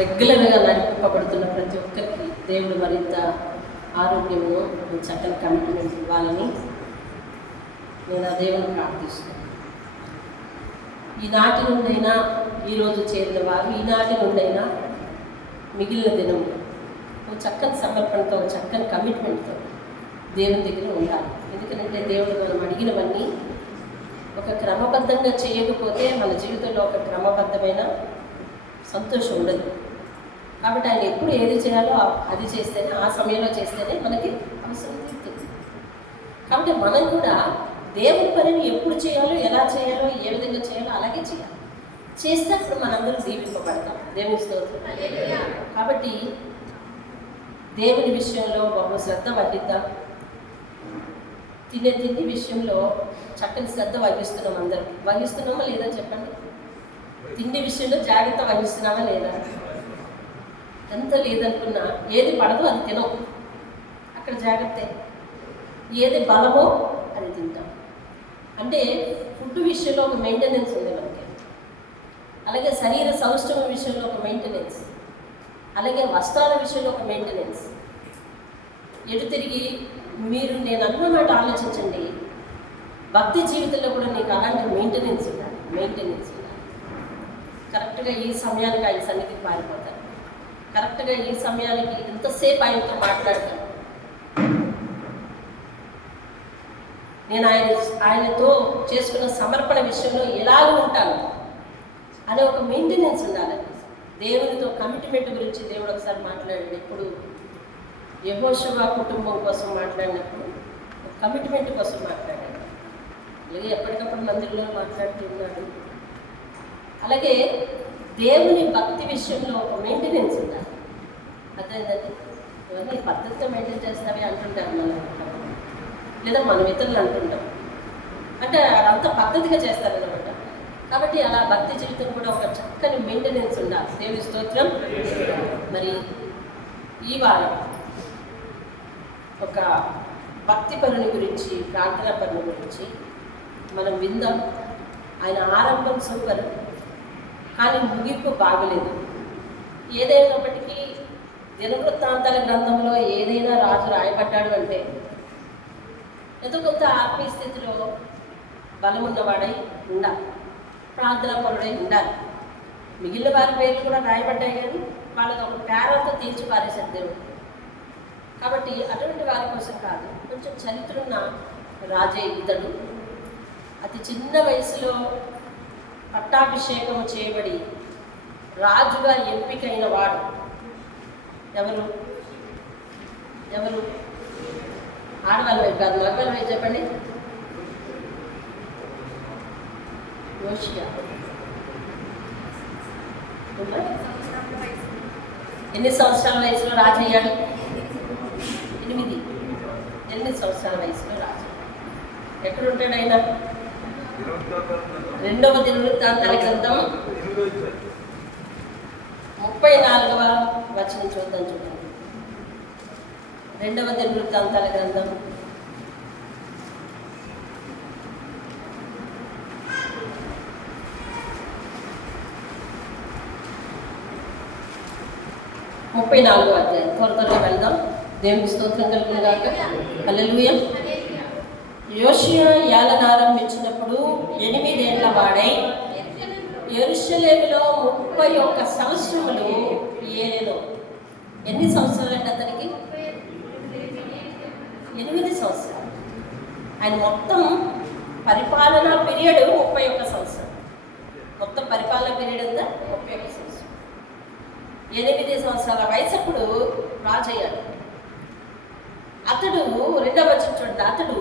రెగ్యులర్గా నడిపింపబడుతున్న ప్రతి ఒక్కరికి దేవుడు మరింత ఆరోగ్యమును చక్కని కమిట్మెంట్ ఇవ్వాలని నేను ఆ దేవుని ప్రార్థిస్తున్నాను. ఈనాటి నుండైనా ఈరోజు చేరిన వారు ఈనాటి నుండైనా మిగిలిన దినం చక్కని సమర్పణతో చక్కని కమిట్మెంట్తో దేవుని దగ్గర ఉండాలి. ఎందుకంటే దేవుడు మనం అడిగినవన్నీ ఒక క్రమబద్ధంగా చేయకపోతే మన జీవితంలో ఒక క్రమబద్ధమైన సంతోషం ఉండదు. కాబట్టి ఆయన ఎప్పుడు ఏది చేయాలో అది చేస్తేనే, ఆ సమయంలో చేస్తేనే మనకి అవసరం తీరుతుంది. కాబట్టి మనం కూడా దేవుని పనిని ఎప్పుడు చేయాలో, ఎలా చేయాలో, ఏ విధంగా చేయాలో అలాగే చేయాలి. చేస్తే అప్పుడు మనందరం దీవింపబడతాం. దేవుని స్తోత్రం. కాబట్టి దేవుని విషయంలో బహు శ్రద్ధ వహిద్దాం. తిండి విషయంలో చక్కని శ్రద్ధ వహిస్తున్నాం. అందరం వహిస్తున్నామా లేదా చెప్పండి? తిండి విషయంలో జాగ్రత్త వహిస్తున్నామా లేదా? ఎంత లేదనుకున్నా ఏది పడదో అది తినం, అక్కడ జాగ్రత్త. ఏది బలమో అది తింటాం. అంటే ఫుడ్ విషయంలో ఒక మెయింటెనెన్స్ ఉంది మనకి. అలాగే శరీర సౌష్ఠవం విషయంలో ఒక మెయింటెనెన్స్, అలాగే వస్త్రాల విషయంలో ఒక మెయింటెనెన్స్. ఎటు తిరిగి మీరు నేను అన్న మాట ఆలోచించండి. భక్తి జీవితంలో కూడా నీకు అలాంటి మెయింటెనెన్స్ ఉండాలి. కరెక్ట్గా ఈ సమయానికి ఆయన సన్నిధికి పారిపోతాను. కరెక్ట్గా ఈ సమయానికి ఎంతసేపు ఆయనతో మాట్లాడతాను. నేను ఆయనతో చేసుకున్న సమర్పణ విషయంలో ఎలాగ ఉంటాను అనే ఒక మెయింటెనెన్స్ ఉండాలండి. దేవునితో కమిట్మెంట్ గురించి దేవుడు ఒకసారి మాట్లాడాడు. ఎప్పుడు యెహోషువ కుటుంబం కోసం మాట్లాడినప్పుడు కమిట్మెంట్ కోసం మాట్లాడాడు. అలాగే ఎప్పటికప్పుడు మందిరంలో మాట్లాడుతున్నాడు. అలాగే దేవుని భక్తి విషయంలో ఒక మెయింటెనెన్స్ ఉండాలి. అదేంటంటే ఇవన్నీ పద్ధతిగా మెయింటైన్ చేస్తావే అంటుంటారు మనం, లేదా మనం ఇతరులు అంటుంటాం. అంటే అదంతా పద్ధతిగా చేస్తారనమాట. కాబట్టి అలా భక్తి జీవితం కూడా ఒక చక్కని మెయింటెనెన్స్ ఉండాలి. దేవుని స్తోత్రం. మరి ఈ వారం ఒక భక్తి పరుని గురించి, ప్రార్థనా పరుని గురించి మనం విందాం. ఆయన ఆరంభం సూపర్, కానీ ముగింపు బాగలేదు. ఏదైనప్పటికీ దినవృత్తాంతాల గ్రంథంలో ఏదైనా రాజు రాయబడ్డాడు అంటే ఎంతో కొంత ఆత్మీయ స్థితిలో బలమున్నవాడై ఉండాలి, ప్రార్థనా పరుడై ఉండాలి. మిగిలిన వారి పేర్లు కూడా రాయబడ్డాయి, కానీ వాళ్ళకి ఒక పేరంతో తీర్చి పారేశారు దేవుడు. కాబట్టి అటువంటి వారి కోసం కాదు, కొంచెం చరిత్రున్న రాజే ఇతడు. అతి చిన్న వయసులో పట్టాభిషేకము చేయబడి రాజుగా ఎంపికైన వాడు ఎవరు? ఆడవాళ్ళ వైపు కాదు, మగవాళ్ళ వైపు చెప్పండి. యోషియా. ఎన్ని సంవత్సరాల వయసులో రాజు అయ్యాడు? 8 సంవత్సరాల వయసులో రాజు. ఎక్కడుంటాడు ఆయన? 2వ దినవృత్తాంతాల గ్రంథం 34వ వచనం చూద్దాం. చూడండి. 2వ దినవృత్తాంతాల గ్రంథం 34వ అధ్యాయం. త్వరగా వెళ్దాం. దేవునికి స్తోత్రం కలుగునుగాక. హల్లెలూయా. యోషియా ఏలనారంభించినప్పుడు 8 ఏళ్ల వాడై యెరూషలేములో 31 సంవత్సరములు ఏలెను. ఎన్ని సంవత్సరాలు అంటే అతనికి? 8 సంవత్సరాలు. ఆయన మొత్తం పరిపాలనా పీరియడ్ 31 సంవత్సరం. మొత్తం పరిపాలనా పీరియడ్ అంతా 31 సంవత్సరం. 8 సంవత్సరాల వయసప్పుడు రాజయ్యాడు. అతడు 2వ వచనం చూడండి. అతడు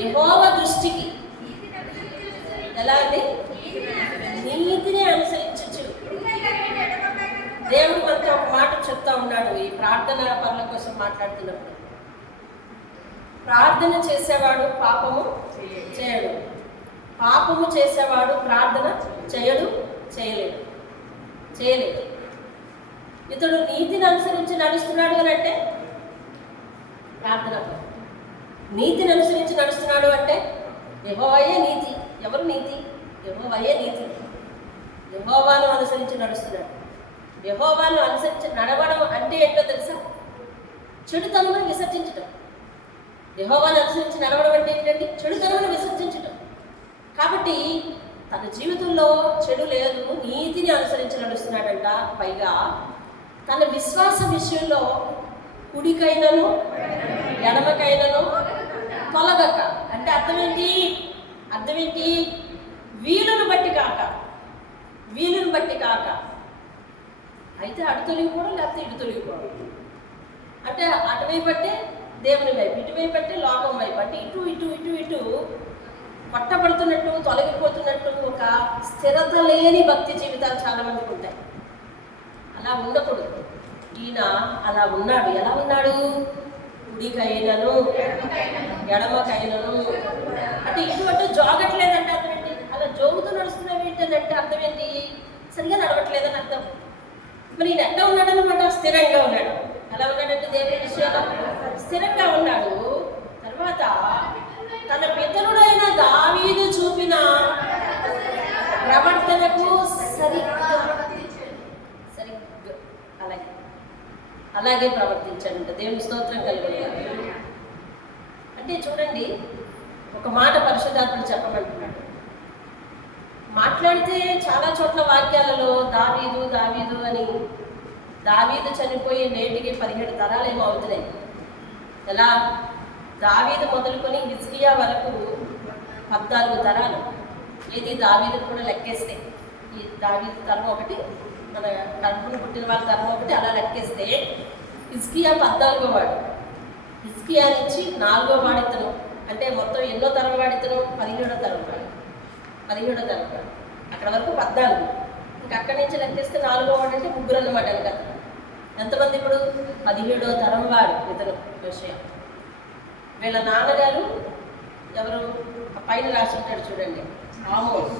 యెహోవా దృష్టికి ఎలా అండి? నీతిని అనుసరించచ్చు. దేవుడు మనతో ఒక మాట చెప్తా ఉన్నాడు ఈ ప్రార్థన పనుల కోసం మాట్లాడుతున్నప్పుడు. ప్రార్థన చేసేవాడు పాపము చేయడు, పాపము చేసేవాడు ప్రార్థన చేయలేడు. ఇతడు నీతిని అనుసరించి నడుస్తున్నాడు అని అంటే ప్రార్థన. నీతిని అనుసరించి నడుస్తున్నాడు అంటే యెహోవాయే నీతి. ఎవరు నీతి? యెహోవాయే నీతి. యెహోవాను అనుసరించి నడుస్తున్నాడు. యెహోవాను అనుసరించి నడవడం అంటే ఏంటో తెలుసా? చెడుతనమును విసర్జించటం. యెహోవాను అనుసరించి నడవడం అంటే ఏంటండి? చెడుతనమును విసర్జించటం. కాబట్టి తన జీవితంలో చెడు లేదు, నీతిని అనుసరించి నడుస్తున్నాడంట. పైగా తన విశ్వాస విషయంలో కుడికైనను ఎడమకైనను తొలగక. అంటే అర్థమేంటి? వీలును బట్టి కాక. అయితే అటు తొలగిపోవడం, లేకపోతే ఇటు తొలగిపోవడం. అంటే అటువైపు అంటే దేవుని వైపు, ఇటువైపు అంటే లోకం వైపు. అంటే ఇటు పట్టబడుతున్నట్టు, తొలగిపోతున్నట్టు ఒక స్థిరత లేని భక్తి జీవితాలు చాలా మందికి ఉంటాయి. అలా ఉండకూడదు. ఈయన అలా ఉన్నాడు. ఎలా ఉన్నాడు? కుడికైనను ఎడమకైనను. అంటే ఇటు జోగట్లేదంటే అర్థం ఏంటి? అలా జోగుతూ నడుస్తున్నావు ఏంటంటే అర్థం ఏంటి? సరిగా నడవట్లేదని అర్థం. మరి ఈయన ఎట్లా ఉన్నాడనమాట? స్థిరంగా ఉన్నాడు. ఎలా ఉన్నాడంటే దేవుని విషయంలో స్థిరంగా ఉన్నాడు. తర్వాత తన పితరుడైన దావీదు చూపిన ప్రవర్తనకు సరిగ్గా అలాగే ప్రవర్తించాడంట. దేవుని స్తోత్రం కలుగుతుంది. అంటే చూడండి, ఒక మాట పరిశుద్ధాత్ముడు చెప్పమంటున్నాడు. మాట్లాడితే చాలా చోట్ల వాక్యాలలో దావీదు అని. దావీదు చనిపోయి నేటికి 17 తరాలేమో అవుతున్నాయి. ఎలా? దావీదు మొదలుకొని హిజ్కియా వరకు 14 తరాలు. ఏది? దావీదు కూడా లెక్కేస్తే ఈ దావీదు తరం ఒకటి, మన కడుపును పుట్టిన వాళ్ళ తరం ఒకటి, అలా లెక్కేస్తే హిజ్కియా 14వ వాడు. హిజ్కియా నుంచి 4వ వాడు ఇతను. అంటే మొత్తం ఎన్నో తరం వాడు ఇతను? 17వ తరం వాడు. అక్కడ వరకు 14. ఇంకా అక్కడి నుంచి లెక్కేస్తే 4వ వాడు అంటే 3 అన్నమాట. కదా ఎంతమంది ఇప్పుడు? 17వ తరం వాడు ఇతను యోషియా. వీళ్ళ నాన్నగారు ఎవరు? పైన రాసి ఉంటాడు చూడండి, ఆమోను.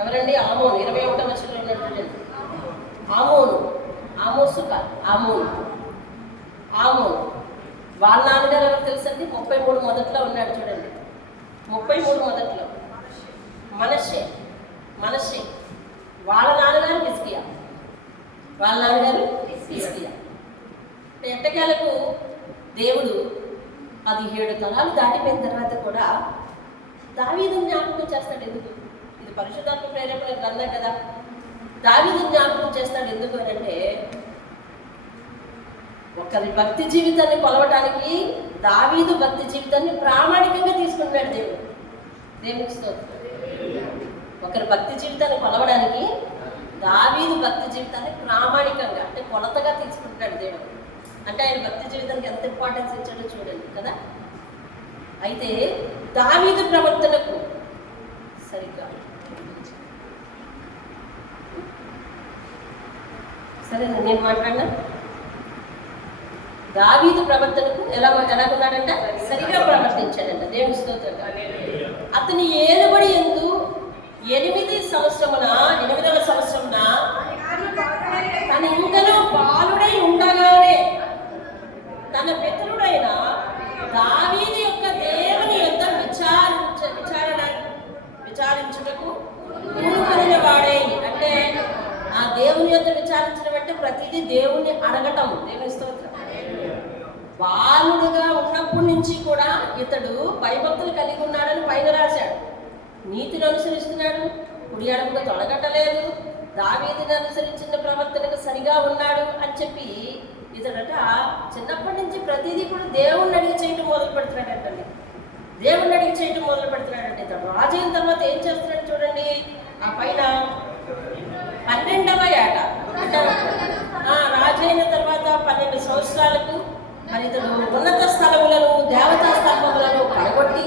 ఎవరండి? ఆమోను. 21వ వచనంలో ఉన్నాడు చూడండి. ఆమోను. వాళ్ళ నాన్నగారు ఎవరు తెలుసండి? 33 మొదట్లో ఉన్నాడు చూడండి. 33 మొదట్లో మనష్షే. వాళ్ళ నాన్నగారు హిజ్కియా. ఎట్టకేలకు దేవుడు 17 తరాలు దాటిపోయిన తర్వాత కూడా దావీదుని జ్ఞాపకం చేస్తాడు. ఎందుకు? ఇది పరిశుద్ధాత్మ ప్రేరేపణ గ్రంథం కదా. దావీదుని జ్ఞాపకం చేస్తాడు ఎందుకు అంటే, ఒకరి భక్తి జీవితాన్ని కొలవటానికి దావీదు భక్తి జీవితాన్ని ప్రామాణికంగా తీసుకుంటున్నాడు దేవుడు. దేవునికి స్తోత్రం. ఒకరి భక్తి జీవితాన్ని కొలవడానికి దావీదు భక్తి జీవితాన్ని ప్రామాణికంగా, అంటే కొలతగా తీసుకుంటున్నాడు దేవుడు. అంటే ఆయన భక్తి జీవితానికి ఎంత ఇంపార్టెన్స్ ఇచ్చాడో చూడండి కదా. అయితే దావీదు ప్రవర్తనకు సరిగ్గా సరే నేను మాట్లాడినా. దావీదు ప్రవర్తనకు ఎలాగున్నాడంట? సరిగా ప్రవర్తించాడంట. దేవుని స్తోత్రం. అతని ఏలుబడి యందు 8వ సంవత్సరమున తన ఇంకనూ బాలుడై ఉండగానే తన పితరుడైన దావీదు యొక్క దేవుని యొక్క విచారించుటకు పూనుకొనిన వాడే. అంటే ఆ దేవుని యొక్క విచారించడం అంటే ప్రతిదీ దేవుణ్ణి అడగటం. దేవుని స్తోత్రం. బాలుడుగా ఉన్నప్పటి నుంచి కూడా ఇతడు భయభక్తులు కలిగి ఉన్నాడని పైన రాశాడు. నీతిని అనుసరిస్తున్నాడు, కుడి అడుగుగా తొలగట్టలేదు, దావీదుని అనుసరించిన ప్రవర్తనకు సరిగా ఉన్నాడు అని చెప్పి ఇతడట చిన్నప్పటి నుంచి ప్రతిదీ కూడా దేవుణ్ణి అడిగి చేయటం మొదలు పెడుతున్నాడంటండి. ఇతడు రాజు అయిన తర్వాత ఏం చేస్తున్నాడు చూడండి. ఆ పైన 12వ ఏట అంటే రాజు అయిన తర్వాత 12 సంవత్సరాలకు మరి ఇతడు ఉన్నత స్థలములను, దేవతా స్తంభములను పడగొట్టి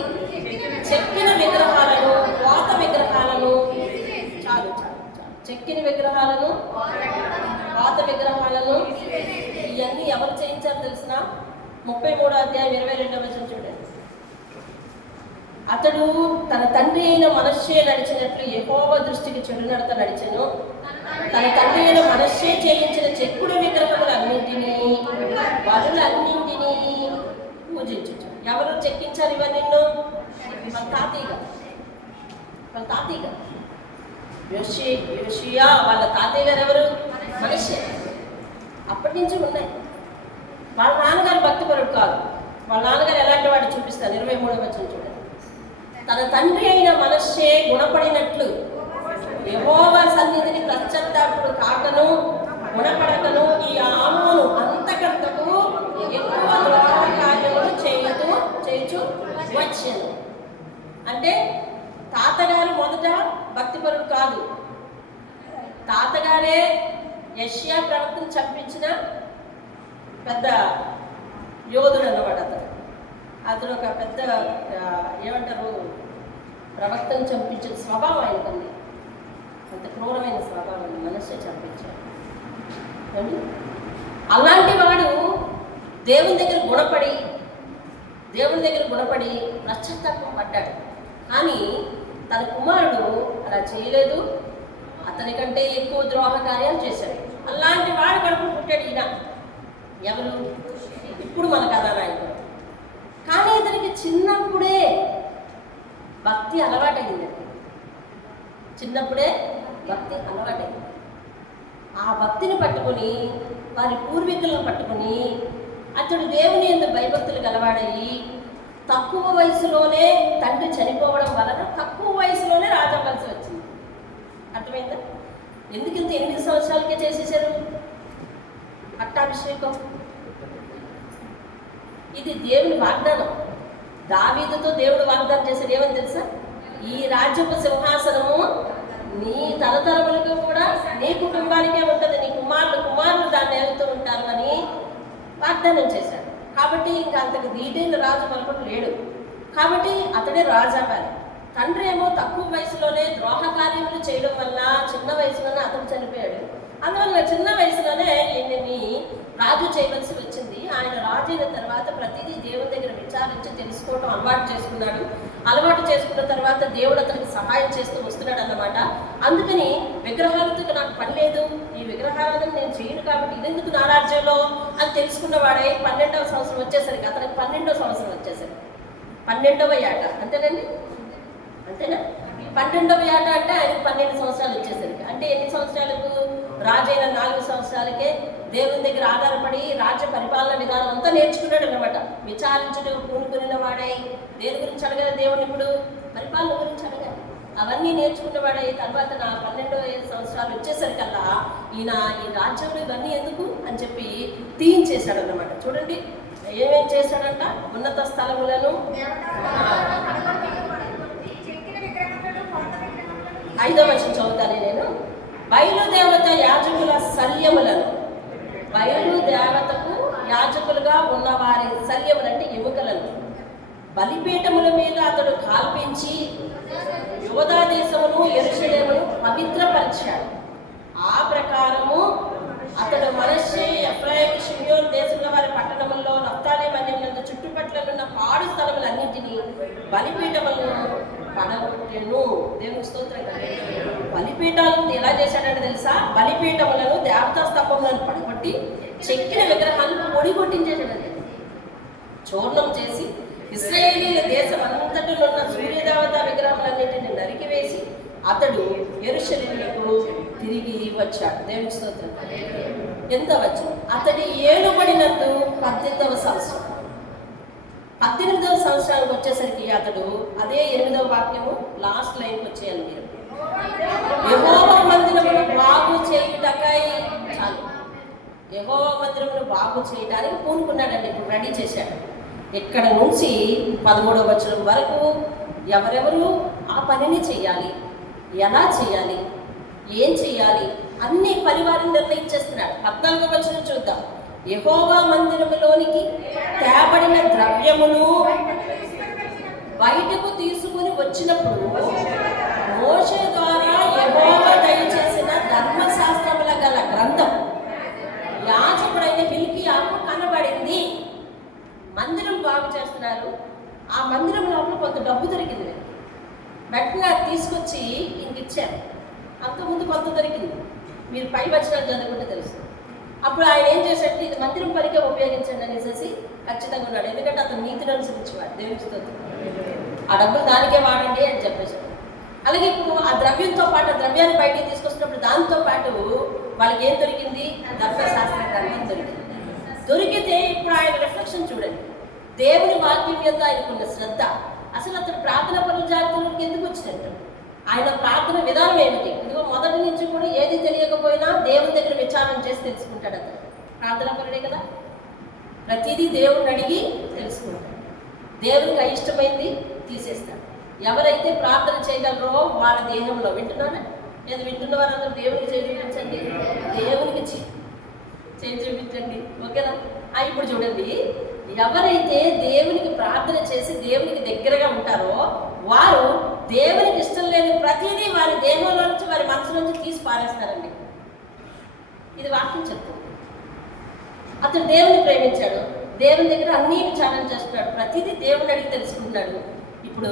చెక్కిన విగ్రహాలను, పాత విగ్రహాలను, చెక్కిన విగ్రహాలను, పాత విగ్రహాలను ఇవన్నీ ఎవరు చేయించారు తెలిసిన? 33వ అధ్యాయం 22వ వచనం చూడండి. అతడు తన తండ్రి అయిన మనష్షే నడిచినట్లు యెహోవా దృష్టికి చెడు నడత నడిచెను. తన తండ్రి అయిన మనష్షే చేయించిన చెక్కుడు విగ్రహములన్నింటినీ, బలులన్నింటినీ పూజించుచు. ఎవరు చెక్కించారు ఇవన్నీ? వాళ్ళ తాతయ్య గారు. యోషియా వాళ్ళ తాతయ్య గారు ఎవరు? మనిషి. అప్పటి నుంచి ఉన్నాయి. వాళ్ళ నాన్నగారు భక్తిపరుడు కాదు. వాళ్ళ నాన్నగారు ఎలాంటి వాడు చూపిస్తారు. 23వ వచనం చూడండి. తన తండ్రి అయిన మనష్షే గుణపడినట్లు యెహోవా సన్నిధిని పశ్చాత్తాపడు కాకను గుణపడకను ఈ ఆమోను అంతకంతకు ఎక్కువ ద్రోహ కార్యములు చేయుచు వచ్చాను. అంటే తాతగారు మొదట భక్తిపరుడు కాదు. తాతగారే యెషయా ప్రవక్తను చంపించిన పెద్ద యోధుడు అన్నమాట. అతను ఒక పెద్ద ఏమంటారు, ప్రవక్తను చంపించిన స్వభావం ఆయనకుంది. అంత క్రూరమైన స్వభావాన్ని మనస్సే చంపించాడు. అలాంటి వాడు దేవుని దగ్గర గుణపడి పశ్చాత్తాపం పడ్డాడు. కానీ తన కుమారుడు అలా చేయలేదు. అతని కంటే ఎక్కువ ద్రోహ కార్యాలు చేశాడు. అలాంటి వాడు కడుపు పుట్టాడు ఈయన. ఎవరు? ఇప్పుడు మన కథానాయకుడు. కానీ ఇతనికి చిన్నప్పుడే భక్తి అలవాటైందండి. ఆ భక్తిని పట్టుకొని, వారి పూర్వీకులను పట్టుకొని అతడు దేవుని యందు భయభక్తులు గలవాడయి తక్కువ వయసులోనే తండ్రి చనిపోవడం వలన తక్కువ వయసులోనే రాజవ్వాల్సి వచ్చింది. అర్థమైందా? ఎందుకంత 8 సంవత్సరాలకే చేసేసారు పట్టాభిషేకం. ఇది దేవుని వాగ్దానం. దావీదుతో దేవుడు వాగ్దానం చేశాడు. ఏమని తెలుసా? ఈ రాజ్యపు సింహాసనము నీ తరతరములకు కూడా నీ కుటుంబానికే ఉంటుంది, నీ కుమారులు దాన్ని ఏలుతూ ఉంటారు అని వాగ్దానం చేశాడు. కాబట్టి ఇంకా అంతకు దీటైన రాజు మరొకటి లేడు. కాబట్టి అతడే రాజు అవ్వాలి. తండ్రి ఏమో తక్కువ వయసులోనే ద్రోహ కార్యములు చేయడం వల్ల చిన్న వయసులోనే అతను చనిపోయాడు. అందువల్ల చిన్న వయసులోనే ఈయనని రాజు చేయవలసి వచ్చింది. ఆయన రాజు అయిన తర్వాత ప్రతిదీ దేవుని దగ్గర విచారించి తెలుసుకోవడం అలవాటు చేసుకున్న తర్వాత దేవుడు అతనికి సహాయం చేస్తూ వస్తున్నాడు అన్నమాట. అందుకని విగ్రహాలతో నాకు పని లేదు, ఈ విగ్రహాలను నేను చేయను, కాబట్టి ఇదెందుకు నా రాజ్యంలో అని తెలుసుకున్నవాడే 12వ సంవత్సరం వచ్చేసరికి, అతనికి 12వ సంవత్సరం వచ్చేసరికి 12వ ఏట అంతేనండి, అంతేనా? 12వ ఏట అంటే ఆయనకు 12 సంవత్సరాలు వచ్చేసరికి, అంటే ఎన్ని సంవత్సరాలకు? రాజైన 4 సంవత్సరాలకే దేవుని దగ్గర ఆధారపడి రాజ్య పరిపాలన విధానం అంతా నేర్చుకున్నాడు అన్నమాట. విచారించడం పూనుకున్న వాడై దేని గురించి అడగాలి? దేవుని ఇప్పుడు పరిపాలన గురించి అడగాలి. అవన్నీ నేర్చుకున్నవాడై తర్వాత నా 12వ సంవత్సరాలు వచ్చేసరికల్లా ఈయన ఈ రాజ్యంలో ఇవన్నీ ఎందుకు అని చెప్పి తీయించేశాడు అన్నమాట. చూడండి ఏమేం చేశాడంట? ఉన్నత స్థలములను 5వ వచనం చదువుతాను నేను. బయలుదేవత యాజకుల శల్యములను, బయలుదేవతకు యాజకులుగా ఉన్నవారి శల్యములు అంటే ఎముకలను బలిపీఠముల మీద అతడు కాల్పించి యోధా దేశమును యెరూషలేమును పవిత్రపరిచాడు. ఆ ప్రకారము అతడు మనష్షే, ఎఫ్రాయిము, షిమ్యోను దేశంలో వారి పట్టణముల్లో నఫ్తాలి మన్యములందు చుట్టుపట్లనున్న పాడు స్థలములన్నింటినీ బలిపీఠములను పడగొట్టెను. దేవుని స్తోత్రం. బలిపీఠాలను ఎలా చేశాడంటే తెలుసా? బలిపీఠములను దేవతా స్తంభములను పడగొట్టి చెక్కిన విగ్రహాలను పొడిగొట్టించేసాడండి. చూర్ణం చేసి ఇశ్రాయేలీయుల దేశం అంతటిలో ఉన్న సూర్యదేవత విగ్రహములన్నింటినీ నరికివేసి అతడు యెరూషలేముకు తిరిగి వచ్చాడు. దేవుని స్తోత్రం. ఎంత వచ్చు? అతడి ఏలుబడినందు 18వ సంవత్సరం. 18వ సంవత్సరానికి వచ్చేసరికి అతడు అదే 8వ వాక్యము లాస్ట్ లైన్కి వచ్చేయాలి మీరు. యెహోవా మందిరమును బాగు చేయుటకై, చాలు, యెహోవా మందిరమును బాగు చేయడానికి పూనుకున్నాడండి. ఇప్పుడు రెడీ చేశాడు. ఇక్కడ నుంచి 13వ వచనం వరకు ఎవరెవరు ఆ పనిని చేయాలి, ఎలా చేయాలి, ఏం చేయాలి అన్ని పరివారం నిర్ణయించేస్తున్నాడు. 14వ వచనం చూద్దాం. యెహోవా మందిరములోనికి తేబడిన ద్రవ్యమును బయటకు తీసుకుని వచ్చినప్పుడు మోషే ద్వారా యెహోవా దయచేసిన ధర్మశాస్త్రముల గల గ్రంథం యాజకుడైన హిల్కీయాకు కనబడింది. మందిరం బాగు చేస్తున్నారు. ఆ మందిరం లోపల కొంత డబ్బు దొరికింది. వెంటనే తీసుకొచ్చి ఇంకిచ్చారు. అంతకుముందు కొంత దొరికింది. మీరు పై వచనాలు చదువుకుంటే తెలుస్తుంది. అప్పుడు ఆయన ఏం చేశాడంటే ఇది మందిరం పనికే ఉపయోగించండి అనేసి ఖచ్చితంగా ఉన్నాడు. ఎందుకంటే అతను నీతిని అనుసరించేవాడు. దేవుని స్తోత్రం. ఆ డబ్బులు దానికే వాడండి అని చెప్పేశాడు. అలాగే ఇప్పుడు ఆ ద్రవ్యంతో పాటు, ద్రవ్యాన్ని బయటికి తీసుకొస్తున్నప్పుడు దాంతో పాటు వాళ్ళకి ఏం దొరికింది? ధర్మశాస్త్ర గ్రంథం దొరికింది. దొరికితే ఇప్పుడు ఆయన రిఫ్లెక్షన్ చూడండి. దేవుని వాక్యం యొక్క ఆయనకున్న శ్రద్ధ, అసలు అతను ప్రార్థన పనుల జాగ్రత్తలోకి ఎందుకు వచ్చినట్టు, ఆయన ప్రార్థన విధానం ఏమిటి? ఇదిగో మొదటి నుంచి కూడా ఏది తెలియకపోయినా దేవుని దగ్గర విచారణ చేసి తెలుసుకుంటాడు. అతను ప్రార్థన పనుడే కదా, ప్రతిదీ దేవుడిని అడిగి తెలుసుకుంటాడు. దేవునికి అయిష్టమైంది తీసేస్తాడు. ఎవరైతే ప్రార్థన చేయగలరో వాళ్ళ దేహంలో, వింటున్నారా? ఏది వింటున్న వారందరూ దేవునికి చేయి చూపించండి, దేవునికి చేయి చూపించండి, ఓకేనా? ఇప్పుడు చూడండి, ఎవరైతే దేవునికి ప్రార్థన చేసి దేవునికి దగ్గరగా ఉంటారో వారు దేవునికి ఇష్టం లేని ప్రతిదీ వారి దేహంలో నుంచి, వారి మనసు నుంచి తీసి పారేస్తారండి. ఇది వాక్యం చెప్తుంది. అతను దేవుని ప్రేమించాడు, దేవుని దగ్గర అన్నీ విచారణ చేస్తున్నాడు, ప్రతిదీ దేవుని అడిగి తెలుసుకుంటున్నాడు. ఇప్పుడు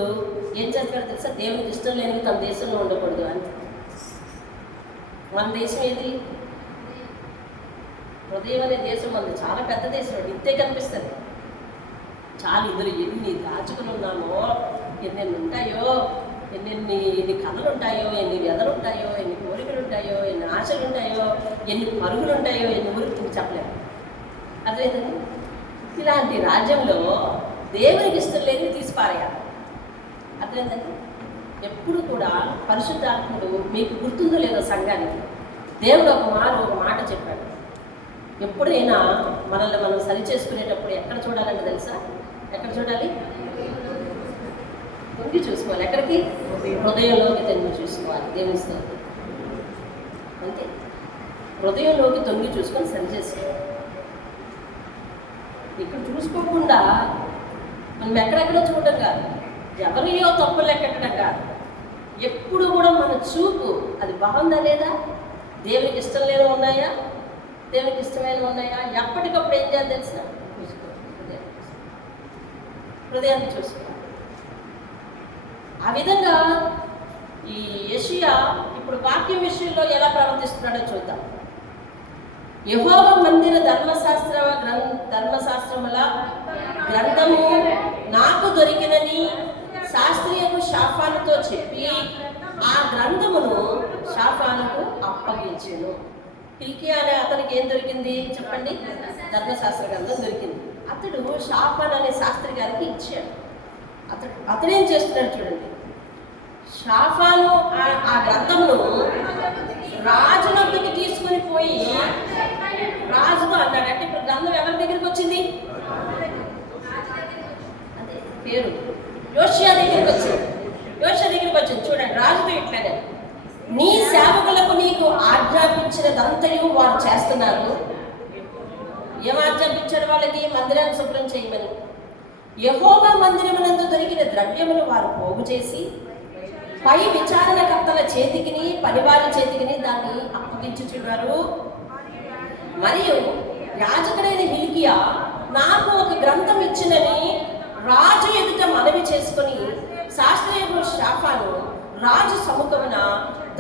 ఏం చేస్తాడో తెలుసా? దేవునికి ఇష్టం లేని తన దేశంలో ఉండకూడదు అని. మన దేశం ఏది? హృదయం అనే దేశం మనది చాలా పెద్ద దేశం, ఇంతే కనిపిస్తుంది. చాలా ఇందులో ఎన్ని దాచుకుని ఉన్నామో, ఎన్నెన్ని ఉంటాయో, ఎన్ని కథలు ఉంటాయో, ఎన్ని వ్యధలు ఉంటాయో, ఎన్ని కోరికలు ఉంటాయో, ఎన్ని ఆశలు ఉంటాయో, ఎన్ని పరుగులు ఉంటాయో, ఎన్ని ఊరికి చెప్పలేము. అర్థమైందండి? ఇలాంటి రాజ్యంలో దేవునికి ఇష్టం లేని తీసిపారేయాలి. అర్థమైందండి? ఎప్పుడు కూడా పరిశుద్ధాత్ముడు, మీకు గుర్తుందో లేదో సంఘానికి, దేవుడు ఒక మాట చెప్పాడు. ఎప్పుడైనా మనల్ని మనం సరి చేసుకునేటప్పుడు ఎక్కడ చూడాలంటే తెలుసా? ఎక్కడ చూడాలి? తొంగి చూసుకోవాలి. ఎక్కడికి? హృదయంలోకి తొంగి చూసుకోవాలి. దేవుని స్తోత్రం. అంతే, హృదయంలోకి తొంగి చూసుకొని సరి చేసుకోవాలి. ఇక్కడ చూసుకోకుండా మనం ఎక్కడెక్కడో చూడటం కాదు, ఎవరియో తప్పులు ఎక్కడం కాదు. ఎప్పుడు కూడా మన చూపు అది బాగుందా లేదా, దేవునికి ఇష్టం లేని ఉన్నాయా, దేవునికి ఇష్టమైన ఉన్నాయా, ఎప్పటికప్పుడు ఏం చేయాలి తెలిసిన? హృదయాన్ని చూసుకోవాలి. ఆ విధంగా ఈ యెషయా ఇప్పుడు వాక్యం విషయంలో ఎలా ప్రవర్తిస్తున్నాడో చూద్దాం. యెహోవా మందిర ధర్మశాస్త్రముల గ్రంథము నాకు దొరికినని శాస్త్రియకు షాఫానుతో చెప్పి ఆ గ్రంథమును షాఫానుకు అప్పగించెను. హిల్కియా అనే అతనికి ఏం దొరికింది చెప్పండి? ధర్మశాస్త్ర గ్రంథం దొరికింది. అతడు షాఫాన్ అనే శాస్త్రి గారికి ఇచ్చాడు. అతడేం చేస్తున్నాడు చూడండి. షాఫాను ఆ గ్రంథమును రాజునొద్దకు తీసుకుని పోయి రాజుతో అన్నాడు. అంటే ఇప్పుడు గ్రంథం ఎవరి దగ్గరికి వచ్చింది? అదే పేరు యోషియా దగ్గరికి వచ్చింది. యోషియా దగ్గరికి వచ్చింది. చూడండి, రాజుతో ఇట్లానే, నీ సేవకులకు నీకు ఆజ్ఞాపించినదంతయు వారు చేస్తున్నారు. ఏం ఆజ్ఞాపించాడు వాళ్ళకి? మందిరాన్ని శుభ్రం చేయమని. యెహోవా మందిరమునందు దొరికిన ద్రవ్యములు వారు పోగు చేసి పై విచారణకర్తల చేతికిని పనివారి చేతికిని దాన్ని అప్పగించుచున్నారు. మరియు యాజకుడైన హిల్కియా నాకు ఒక గ్రంథం ఇచ్చినని రాజు ఎదుట మనవి చేసుకుని శాస్త్రీయ షాఫాను రాజు సముఖమున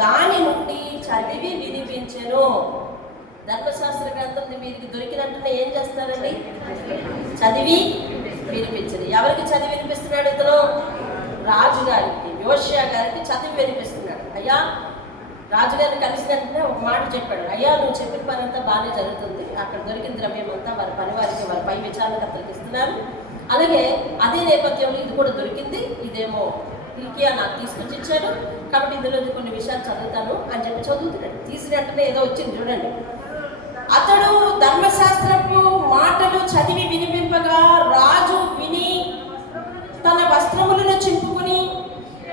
దాని నుండి చదివి వినిపించెను. ధర్మశాస్త్ర గ్రంథం వీరికి దొరికినట్టునే ఏం చేస్తారండి? చదివి వినిపించదు. ఎవరికి చదివి వినిపిస్తున్నాడు? ఇతను రాజుగారికి, యోషియా గారికి చదివి వినిపిస్తున్నాడు. అయ్యా, రాజుగారిని కలిసిన వెంటనే ఒక మాట చెప్పాడు. అయ్యా, నువ్వు చెప్పిన పని అంతా బాగానే జరుగుతుంది, అక్కడ దొరికిన ద్రవ్యం అంతా వారి పని వారికి, వారి పై విచారణకర్తలకు ఇస్తున్నారు. అలాగే అదే నేపథ్యంలో ఇది కూడా దొరికింది, ఇదేమో హిల్కియా నాకు తీసుకొచ్చి ఇచ్చాడు, కాబట్టి ఇందులో కొన్ని విషయాలు చదువుతాను అని చెప్పి చదువుతున్నాడు. తీసినట్టునే ఏదో వచ్చింది చూడండి. అతడు ధర్మశాస్త్రపు మాటలు చదివి వినిపింపగా రాజు విని తన వస్త్రములను చింపుకుని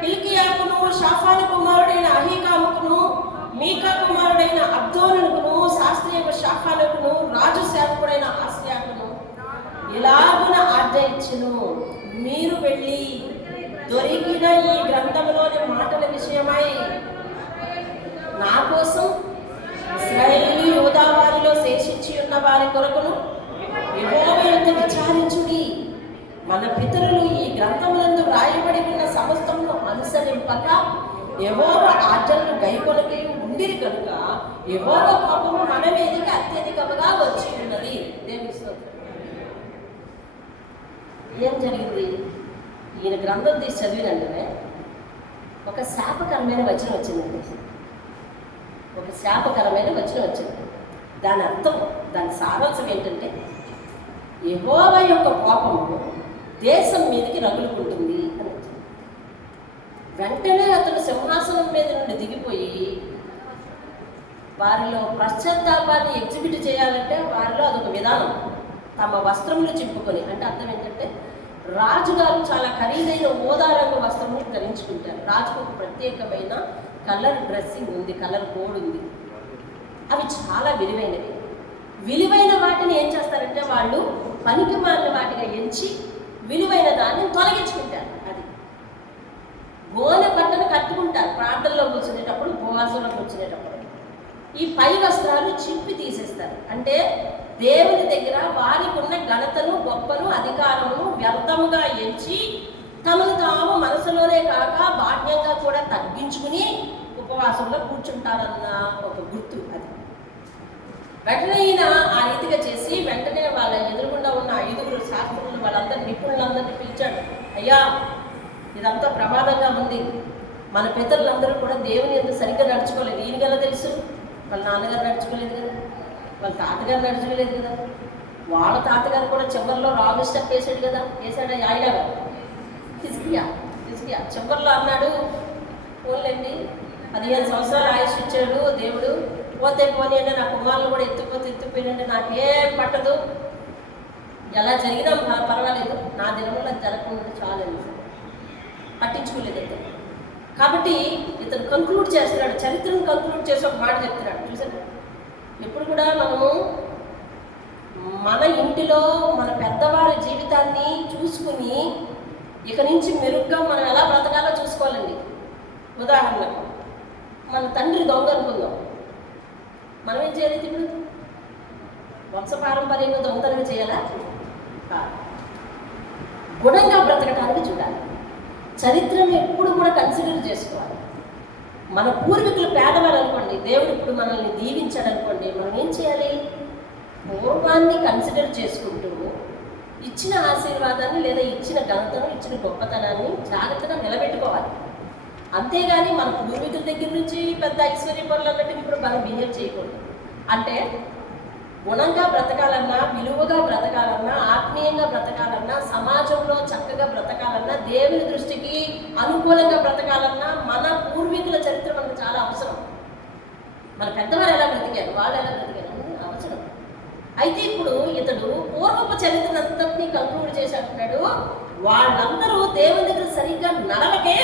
హిల్కియాకును, షాఫాను కుమారుడైన అహీకాముకును, మీకా కుమారుడైన అబ్దోనుకును, శాస్త్రీయ షాఫానుకును, రాజు సేవకుడైన ఆసియాకును ఇలాగున ఆజ్ఞ ఇచ్చెను, మీరు వెళ్ళి దొరికిన ఈ గ్రంథంలోని మాటల విషయమై నా కోసం ఇశ్రాయేలు యూదా వారిలో శేషించి ఉన్న వారి కొరకును యెహోవా యొద్ద విచారించుడి. మన పితరులు ఈ గ్రంథములందు వ్రాయబడి ఉన్న సమస్తమును అనుసరింపక యెహోవా ఆజ్ఞలను గైకొనకి ఉండిరి కనుక యెహోవా కోపము మన మీదకి అత్యధికముగా వచ్చి ఉన్నది. దేవుని స్తోత్రం. ఏం జరిగింది? ఈయన గ్రంథం తీసి చదివినంటనే ఒక శాపకరమైన వచనం వచ్చిందండి. ఒక శాపకరమైన వచనం వచ్చింది. దాని అర్థం, దాని సారాంశం ఏంటంటే, యెహోవా యొక్క కోపము దేశం మీదకి రగులుకుంటుంది అని. వెంటనే అతను సింహాసనం మీద నుండి దిగిపోయి వారిలో పశ్చాత్తాపాన్ని ఎగ్జిబిట్ చేయాలంటే వారిలో అదొక విధానం. తమ వస్త్రములు చింపుకొని, అంటే అర్థం ఏంటంటే, రాజుగారు చాలా ఖరీదైన ఊదా రంగు వస్త్రములు ధరించుకుంటారు. రాజుకు ఒక ప్రత్యేకమైన కలర్ డ్రెస్సింగ్ ఉంది, కలర్ కోడ్ ఉంది. అవి చాలా విలువైనవి. విలువైన వాటిని ఏం చేస్తారంటే వాళ్ళు పనికి మాలిన వాటిగా ఎంచి విలువైన దాన్ని తొలగించుకుంటారు. అది గోనె బట్టను కట్టుకుంటారు ప్రార్థనలో కూర్చునేటప్పుడు, ఉపవాసంలో కూర్చునేటప్పుడు. ఈ పై వస్త్రాలు చింపి తీసేస్తారు. అంటే దేవుని దగ్గర వారికి ఉన్న ఘనతను, గొప్పను, అధికారమును వ్యర్థముగా ఎంచి తమను తాము మనసులోనే కాక బాహ్యంగా కూడా తగ్గించుకుని ఉపవాసంలో కూర్చుంటారన్న ఒక గుర్తు అది. వెంటనే ఈయన ఆ రీతిగా చేసి వెంటనే వాళ్ళ ఎదురుగుండా ఉన్న 5 శాస్త్రులు వాళ్ళందరినీ, నిపుణులందరినీ పిలిచాడు. అయ్యా, ఇదంతా ప్రమాదంగా ఉంది. మన పితరులందరూ కూడా దేవుని ఎందుకు సరిగ్గా నడుచుకోలేదు. ఈయనకెలా తెలుసు? వాళ్ళ నాన్నగారు నడుచుకోలేదు కదా, వాళ్ళ తాతగారు నడుచుకోలేదు కదా, వాళ్ళ తాతగారు కూడా చివరిలో రాంగ్ స్టెప్ వేసాడు కదా. వేసాడు ఆయన హిజ్కియా చివరిలో అన్నాడు, పోలేండి 15 సంవత్సరాలు ఆయుష్ ఇచ్చాడు దేవుడు, పోతే పోనీ అంటే నా కుమారులు కూడా ఎత్తుకుపోయినంటే నాకేం పట్టదు, ఎలా జరిగినా పర్వాలేదు, నా దినంలో జరగకుండా చాలండి. పట్టించుకోలేదు ఇతను. కాబట్టి ఇతను కంక్లూడ్ చేస్తున్నాడు, చరిత్రను కంక్లూడ్ చేసి ఒక మాట చెప్తున్నాడు. చూసారు, ఎప్పుడు కూడా మనము మన ఇంటిలో మన పెద్దవారి జీవితాన్ని చూసుకుని ఇక నుంచి మెరుగ్గా మనం ఎలా బ్రతకాలో చూసుకోవాలండి. ఉదాహరణకు మన తండ్రి దొంగ అనుకుందాం, మనం ఏం చేయాలి? ఇప్పుడు వంశపారంపర్యంగా దొంగతనం చేయాలా? గుణంగా బ్రతకడానికి చూడాలి. చరిత్రను ఎప్పుడు కూడా కన్సిడర్ చేసుకోవాలి. మన పూర్వీకులు పేదవాళ్ళు అనుకోండి, దేవుడు ఇప్పుడు మనల్ని దీవించాడు అనుకోండి, మనం ఏం చేయాలి? పూర్వాన్ని కన్సిడర్ చేసుకుంటూ ఇచ్చిన ఆశీర్వాదాన్ని లేదా ఇచ్చిన ఘనతను, ఇచ్చిన గొప్పతనాన్ని జాగ్రత్తగా నిలబెట్టుకోవాలి. అంతేగాని మన పూర్వీకుల దగ్గర నుంచి పెద్ద ఐశ్వర్య పనులు అన్నట్టు ఇప్పుడు మనం బిహేవ్ చేయకూడదు. అంటే గుణంగా బ్రతకాలన్నా, విలువగా బ్రతకాలన్నా, ఆత్మీయంగా బ్రతకాలన్నా, సమాజంలో చక్కగా బ్రతకాలన్నా, దేవుని దృష్టికి అనుకూలంగా బ్రతకాలన్నా మన పూర్వీకుల చరిత్ర మనకు చాలా అవసరం. మన పెద్దవారు ఎలా బ్రతికారు, వాళ్ళు ఎలా బ్రతికారు అవసరం. అయితే ఇప్పుడు ఇతడు పూర్వపు చరిత్రనంతటినీ కంక్లూడ్ చేసి అంటున్నాడు, వాళ్ళందరూ దేవుని దగ్గర సరిగ్గా నడవకే,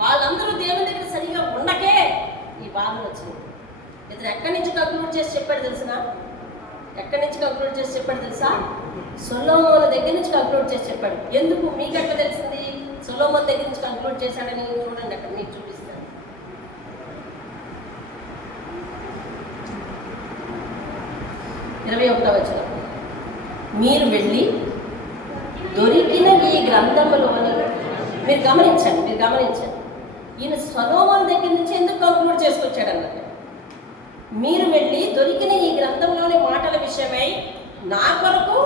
వాళ్ళందరూ దేవుని దగ్గర సరిగ్గా ఉండకే ఈ బాధలు వచ్చింది. ఇతను ఎక్కడి నుంచి కంక్లూడ్ చేసి చెప్పాడు తెలుసా? ఎక్కడి నుంచి కంక్లూడ్ చేసి చెప్పాడు తెలుసా? సొలొమోను దగ్గర నుంచి కంక్లూడ్ చేసి చెప్పాడు. ఎందుకు మీకు ఎట్లా తెలిసింది సొలొమోను దగ్గర నుంచి కంక్లూడ్ చేశాడని? చూడండి, అక్కడ మీకు చూపిస్తాను. 21వ వచనం, మీరు వెళ్ళి దొరికిన ఈ గ్రంథములోని, మీరు గమనించండి, ఈయన సొలొమోను దగ్గర నుంచి ఎందుకు కంక్లూడ్ చేసుకొచ్చాడు అన్నట్టు. మీరు వెళ్ళి దొరికిన ఈ గ్రంథంలోని మాటల విషయమై నా కొరకు,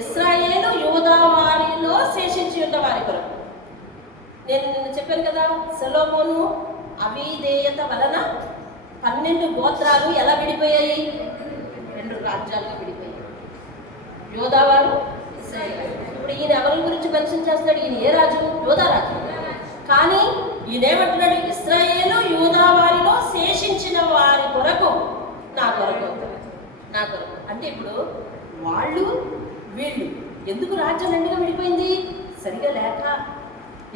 ఇశ్రాయేలు యూదా వారిలో శేషించి ఉన్న వారి కొరకు. నేను నిన్న చెప్పాను కదా, సొలొమోను అవిధేయత వలన 12 గోత్రాలు ఎలా విడిపోయాయి? 2 రాజ్యాలుగా విడిపోయాయి, యూదా వారు, ఇశ్రాయేలు. ఇప్పుడు ఈయన ఎవరి గురించి మెన్షన్ చేస్తున్నాడు? ఈయన ఏ రాజు? యూదా రాజు. కానీ ఈయనేమంటున్నాడు? ఇశ్రాయేలు యూదా వారిలో శేషించిన వారి కొరకు, నా కొరకు. అంటే ఇప్పుడు వాళ్ళు వీళ్ళు ఎందుకు రాజ్యం 2గా విడిపోయింది? సరిగా లేక.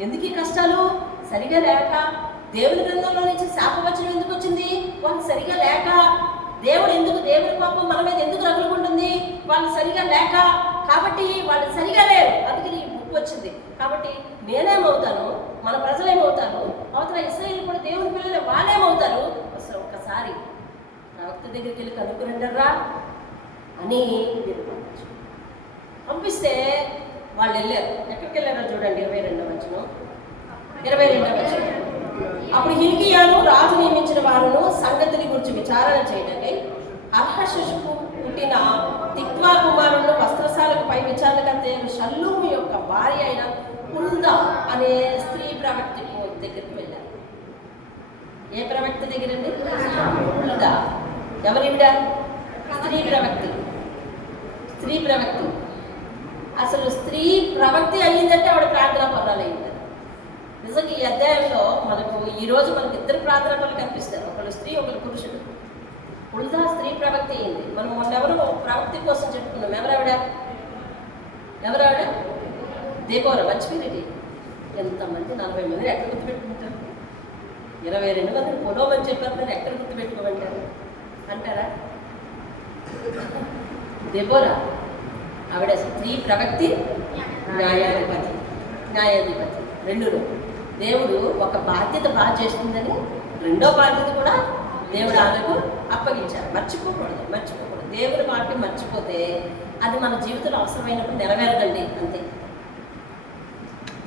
ఎందుకు ఈ కష్టాలు? సరిగా లేక. దేవుని గ్రంథంలో నుంచి శాపవచనం ఎందుకు వచ్చింది? వాళ్ళు సరిగా లేక. దేవుని కోపం మన మీద ఎందుకు రగులుకుంటుంది? వాళ్ళు సరిగా లేక. కాబట్టి వాళ్ళు సరిగా లేరు, అందుకని ఈ ముప్పు వచ్చింది. కాబట్టి నేనేమవుతాను, మన ప్రజలేమవుతారు, అవతల ఇశ్రాయేలు కూడా దేవుని పిల్లలే, వాళ్ళేమవుతారు? అసలు ఒక్కసారి ప్రవక్త దగ్గరికి వెళ్ళి కనుక్కురండర్రా అని పంపిస్తే వాళ్ళు వెళ్ళారు. ఎక్కడికి వెళ్ళారో చూడండి, 22వ వచనం. అప్పుడు హిల్కీయాను రాజు నియమించిన వారును సంగతిని గురించి విచారణ చేయడానికి అర్హషుకు పుట్టిన తిక్వా కుమారుడు వస్త్రశాలకు పై విచారణకర్త షల్లూము యొక్క భార్య అయిన హుల్దా అనే స్త్రీ ప్రవక్త దగ్గరికి వెళ్ళారు. ఏ ప్రవక్త దగ్గరండి? హుల్దా. ఎవరివిడ? స్త్రీ ప్రవక్తి. స్త్రీ ప్రవక్తి. అసలు స్త్రీ ప్రవక్తి అయ్యిందంటే ఆవిడ ప్రార్థనా పర్వాలు అయ్యింది. నిజంగా ఈ అధ్యాయంలో ఈరోజు మనకు ఇద్దరు ప్రార్థనా పనులు కనిపిస్తారు, ఒకళ్ళు స్త్రీ ఒకళ్ళు పురుషుడు. హుల్దా స్త్రీ ప్రవక్తి అయింది. మనం మొన్నెవరు ప్రవక్తి కోసం చెప్పుకున్నాం. ఎవరావిడ? దేబోరా. మర్చిపోయింది. ఎంతమంది 40 మందిని ఎక్కడ గుర్తుపెట్టుకుంటారు? 22 మందిని పొడవమని చెప్పారు, నేను ఎక్కడ గుర్తుపెట్టుకోమంటారు అంటారా? దేబోరా ఆవిడ స్త్రీ ప్రవక్తి, న్యాయాధిపతి రెండులో. దేవుడు ఒక బాధ్యత బాగా చేస్తుందని రెండో బాధ్యత కూడా దేవుడు ఆమెకు అప్పగించారు. మర్చిపోకూడదు. దేవుని మాట మర్చిపోతే అది మన జీవితంలో అవసరమైనప్పుడు నెరవేరదండి, అంతే.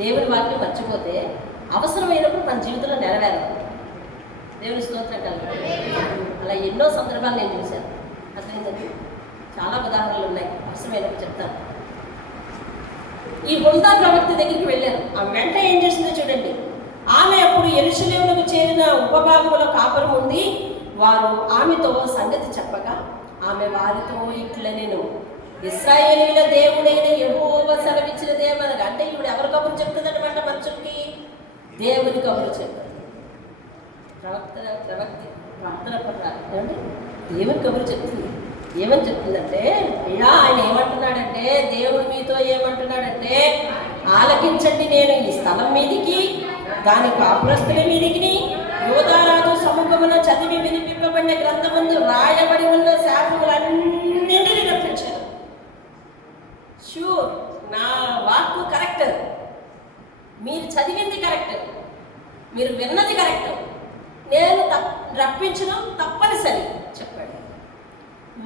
దేవుని వాక్యం మర్చిపోతే అవసరమైనప్పుడు మన జీవితంలో నెరవేరదు. దేవుని స్తోత్రం కలుగుతుంది. అలా ఎన్నో సందర్భాలు నేను చూశాను. అర్థమైందండి. చాలా ఉదాహరణలు ఉన్నాయి, అవసరమైనప్పుడు చెప్తాను. ఈ హుల్దా ప్రవక్తి దగ్గరికి వెళ్ళారు. ఆ వెంట ఏం చేసిందో చూడండి. ఆమె అప్పుడు యెరూషలేమునకు చేరిన ఉపభాగంలో కాపురం ఉంది. వారు ఆమెతో సంగతి చెప్పగా ఆమె వారితో ఇట్లనెను, ఇశ్రాయేలీయుల దేవుడైన యెహోవా సెలవిచ్చినదేమనగా. అంటే ఈవిడ ఎవరి కబురు చెప్తుందన్నమాట? మనుషులకి దేవుని కబురు చెప్తారు. ప్రవక్తి ప్రార్థన పడ్డారు ఏమంటే దేవుని కబురు చెప్తుంది. ఏమని చెప్తుందంటే, అయ్యా ఆయన ఏమంటున్నాడంటే, దేవుడు మీతో ఏమంటున్నాడంటే, ఆలకించండి, నేను ఈ స్థలం మీదికి దాని కాపురస్తుల మీదికి యోధారాజు సముఖమున చదివి వినిపింపబడిన గ్రంథమందు రాయబడి ఉన్న శాపములన్నింటినీ రప్పించాను. షూర్, నా వాక్కు కరెక్ట్, మీరు చదివింది కరెక్ట్, మీరు విన్నది కరెక్ట్, నేను రప్పించడం తప్పనిసరి చెప్పాడు.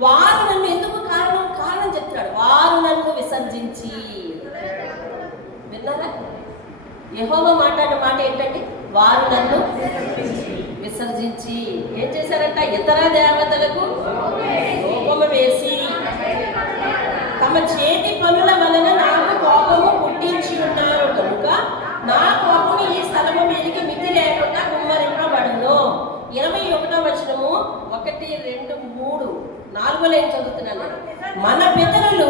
వారు నన్ను ఎందుకు కారణం చెప్తున్నాడు. వారు నన్ను విసర్జించి, విన్నారా? యెహోవా మాట్లాడిన మాట ఏంటంటే, వారు నన్ను విసర్జించి ఏం చేశారంట? ఇతర దేవతలకు కోపము వేసి తమ చేతి పనుల వలన నాకు కోపము పుట్టించి ఉన్నారు కనుక నా కోపము ఈ స్థలము మీదకి మితి లేకుండా కుమ్మరింపబడును. 21వ వచనము 1, 2, 3, 4 లైన్ చదువుతున్నాను. మన పితరులు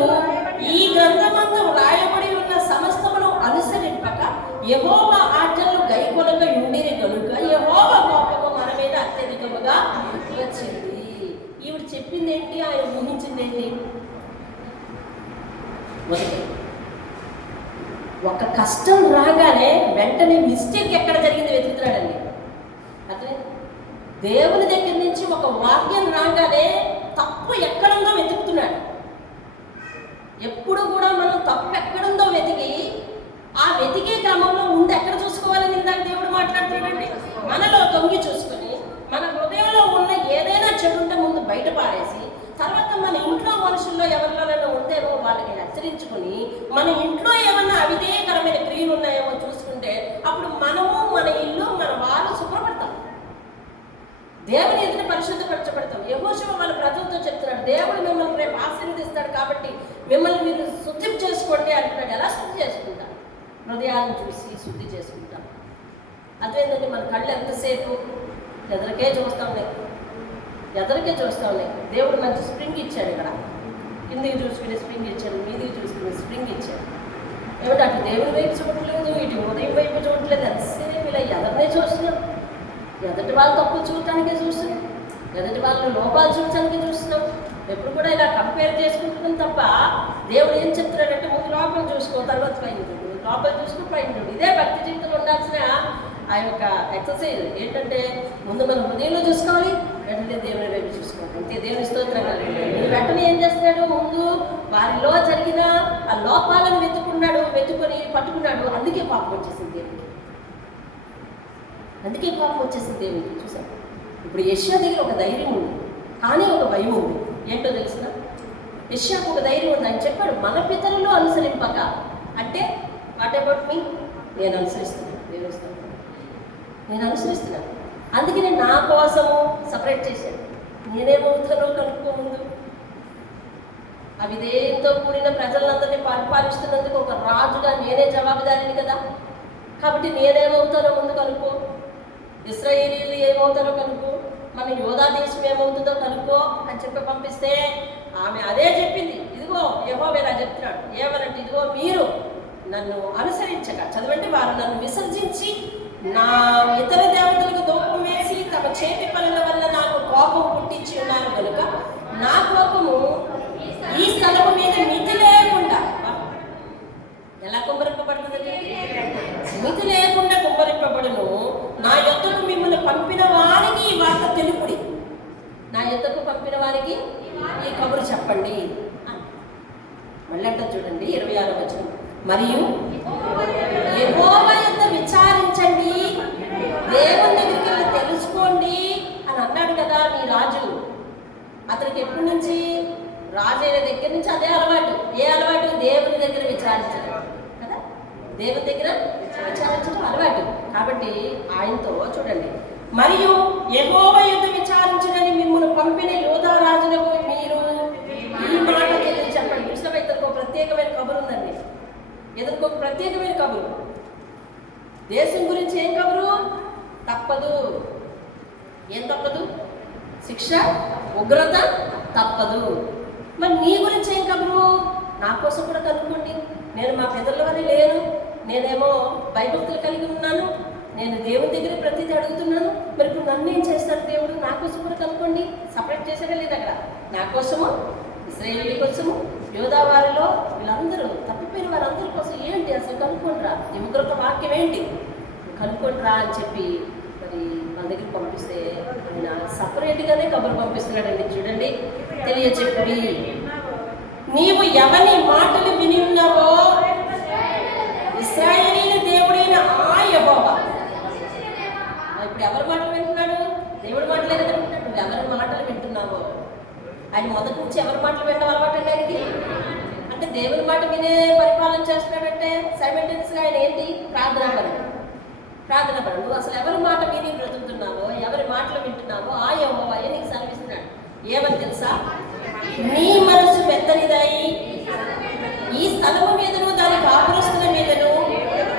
ఈ గ్రంథమందు రాయబడి ఉన్న సమస్తమును అనుసరింపక యెహోవా ఆజ్ఞలు గైకొనక ఉండిరి కనుక యెహోవా కోపము మన మీద అత్యధికముగా వచ్చింది. ఈవిడ చెప్పింది ఏంటి? ఆయన ఊహించింది ఏంటి? ఒక కష్టం రాగానే వెంటనే మిస్టేక్ ఎక్కడ జరిగింది వెతుకుతున్నాడండి. అదే దేవుని దగ్గర నుంచి ఒక వాక్యం రాగానే తప్పు ఎక్కడుందో వెతుకుతున్నాడు. ఎప్పుడు కూడా మనం తప్పు ఎక్కడుందో వెతికి ఆ వెతికే క్రమంలో ముందు ఎక్కడ చూసుకోవాలని ఇందాక దేవుడు మాట్లాడుతున్నాడండి. మనలో తొంగి చూసుకొని మన హృదయంలో ఉన్న ఏదైనా చెడు ఉంటే ముందు బయట పారేసి, తర్వాత మన ఇంట్లో మనుషుల్లో ఎవరిలోనైనా ఉందేమో వాళ్ళకి హెచ్చరించుకొని, మన ఇంట్లో ఏమన్నా అవిధేయకరమైన క్రియలు ఉన్నాయేమో చూసుకుంటే అప్పుడు మనము, మన ఇల్లు, మన వాళ్ళు శుభ్రపడతాం, దేవుని ఎదుట పరిశుద్ధపరచబడతాం. యెహోషువ వాళ్ళ ప్రజలతో చెప్తున్నాడు, దేవుడు మిమ్మల్ని రేపు ఆశీర్వదిస్తాడు కాబట్టి మిమ్మల్ని మీరు శుద్ధి చేసుకోండి అంటున్నాడు. ఎలా శుద్ధి చేసుకుంటాం? హృదయాలను చూసి శుద్ధి చేసుకుంటాం. అదేంటంటే మన కళ్ళు ఎంతసేపు ఎదరికే చూస్తూ ఉన్నాయి. దేవుడు మంచి స్ప్రింగ్ ఇచ్చాడు. ఇక్కడ కిందికి చూసుకునే స్ప్రింగ్ ఇచ్చాడు, మీదికి చూసుకునే స్ప్రింగ్ ఇచ్చాడు. ఏమిటి అటు దేవుడి వైపు చూడట్లేదు, ఇటు ఉదయం వైపు చూడట్లేదు, ఎంతసేపు ఇలా ఎదరినే చూస్తున్నాం. ఎదటి వాళ్ళ తప్పులు చూడటానికే చూస్తున్నాం, ఎదటి వాళ్ళ లోపాలు చూడటానికే చూస్తున్నాం. ఎప్పుడు కూడా ఇలా కంపేర్ చేసుకుంటున్నాం తప్ప దేవుడు ఏం చెప్తున్నాడంటే, ముందు లోపల చూసుకో, తర్వాత పైన చూడు, లోపల చూసుకో, పైన చూడు. ఇదే భక్తి జీవితంలో ఉండాల్సిన ఆ యొక్క ఎక్సర్సైజ్ ఏంటంటే, ముందు మనం హృదయంలో చూసుకోవాలి, వెంటనే దేవుని వైపు చూసుకోవాలి. అంతే. దేవుని స్తోత్రం కలుగుతుంది. వెంటనే ఏం చేస్తున్నాడు? ముందు వారిలో జరిగిన ఆ లోపాలను వెతుకొని పట్టుకున్నాడు. అందుకే పాపం వచ్చేసింది దేవునికి. చూసాం. ఇప్పుడు యెషయా దగ్గర ఒక ధైర్యం ఉంది, కానీ ఒక భయం ఉంది. ఏంటో తెలిసిన? యెషయాకు ఒక ధైర్యం ఉంది. ఆయన చెప్పాడు, మన పితరులు అనుసరింపక. అంటే వాట్ అబౌట్ మీ? నేను అనుసరిస్తున్నాను. అందుకే నేను నా కోసము సపరేట్ చేశాను. నేనేమవుతానో కనుక్కో ముందు. అవిధేయంతో కూడిన ప్రజలందరినీ పరిపాలిస్తున్నందుకు ఒక రాజుగా నేనే జవాబుదారిని కదా. కాబట్టి నేనేమవుతానో ముందు కనుక్కో. ఇశ్రాయేలీయులు ఏమవుతారో కనుక్కో, మన యోధా దేశం ఏమవుతుందో కనుక్కో అని చెప్పి పంపిస్తే ఆమె అదే చెప్పింది. ఇదిగో యెహోవా ఇలా చెప్తున్నాడు ఏమనంటే, ఇదిగో మీరు నన్ను అనుసరించక, చదవండి, వారు నన్ను విసర్జించి నా ఇతర దేవతలకు దూపం వేసి తమ చేతి పనుల వల్ల నాకు కోపం పుట్టించి ఉన్నారు కనుక నా కోపము ఈ స్థలము మీద మితి లేకుండా, ఎలా కుమ్మరింపబడుతుందండి? మితి లేకుండా కుమ్మరింపబడును. నా యొద్దకు మిమ్మల్ని పంపిన వారికి ఈ వార్త తెలుపుడి. నా యొద్దకు పంపిన వారికి ఈ కబురు చెప్పండి. మళ్ళీ అంట చూడండి 26వ వచనం, మరియు యెహోవా యొద్ద విచారించండి, దేవుని దగ్గరికి వెళ్ళి తెలుసుకోండి అని అన్నాడు కదా మీ రాజు. అతనికి ఎప్పటి నుంచి? రాజైన దగ్గర నుంచి అదే అలవాటు. ఏ అలవాటు? దేవుని దగ్గర విచారించడం కదా, దేవుని దగ్గర విచారించడం అలవాటు. కాబట్టి ఆయనతో చూడండి, మరియు యెహోవా యొద్ద విచారించడని మిమ్మల్ని పంపిన యోధా రాజులకు మీరు ఈ మాట తెలియదు చెప్పండి. చూసావా, ఇతనికి ప్రత్యేకమైన కబురు ఉందండి. ఇతనికి ఒక ప్రత్యేకమైన కబురు. దేశం గురించి ఏం కబురు? తప్పదు. ఏం తప్పదు? శిక్ష, ఉగ్రత తప్పదు. మరి నీ గురించి ఏం కబురు? నా కోసం కూడా కనుక్కోండి. నేను మా పెద్దల వల్ల లేను, నేనేమో భయభక్తులు కలిగి ఉన్నాను, నేను దేవుని దగ్గర ప్రతిదీ అడుగుతున్నాను. మరి ఇప్పుడు నన్ను ఏం చేస్తాడు దేవుడు? నా కోసం కూడా కనుక్కోండి. సపరేట్ చేసాడే లేదు అక్కడ. నా కోసము, ఇశ్రాయేలీయుల కోసము, యోధా వారిలో వీళ్ళందరూ తప్పిపోయిన వారందరి కోసం ఏంటి అసలు కనుక్కోండిరా, ఈ ముగ్గురు వాక్యం ఏంటి కనుక్కోండిరా అని చెప్పి మరి మన దగ్గర పంపిస్తే ఆయన సపరేట్గానే కబురు పంపిస్తున్నాడండి. చూడండి, తెలియచెప్పి నీవు ఎవరి మాటలు విని ఉన్నావో ఇశ్రాయేలీయుల దేవుడైన ఆ యెహోవా. ఇప్పుడు ఎవరి మాటలు వింటున్నాడు? దేవుడి మాటలే కదా వింటున్నాడు. నువ్వు ఎవరి మాటలు వింటున్నావో, ఆయన మొదటి నుంచి ఎవరి మాటలు వినడం అలవాటు అండి ఆయనకి. అంటే దేవుని మాట వినే పరిపాలన చేస్తున్నాడంటే సైమల్టేనియస్గా ఆయన ఏంటి? ప్రార్థనా పరుడు. నువ్వు అసలు ఎవరి మాట విని బ్రతుకుతున్నావో, ఎవరి మాటలు వింటున్నావో ఆ యెహోవాయే నీకు సెలవిస్తున్నాడు. ఏమని తెలుసా? నీ మనసు పెద్దనిదై ఈ స్థలము మీదను దాని కాపురస్తుల మీదను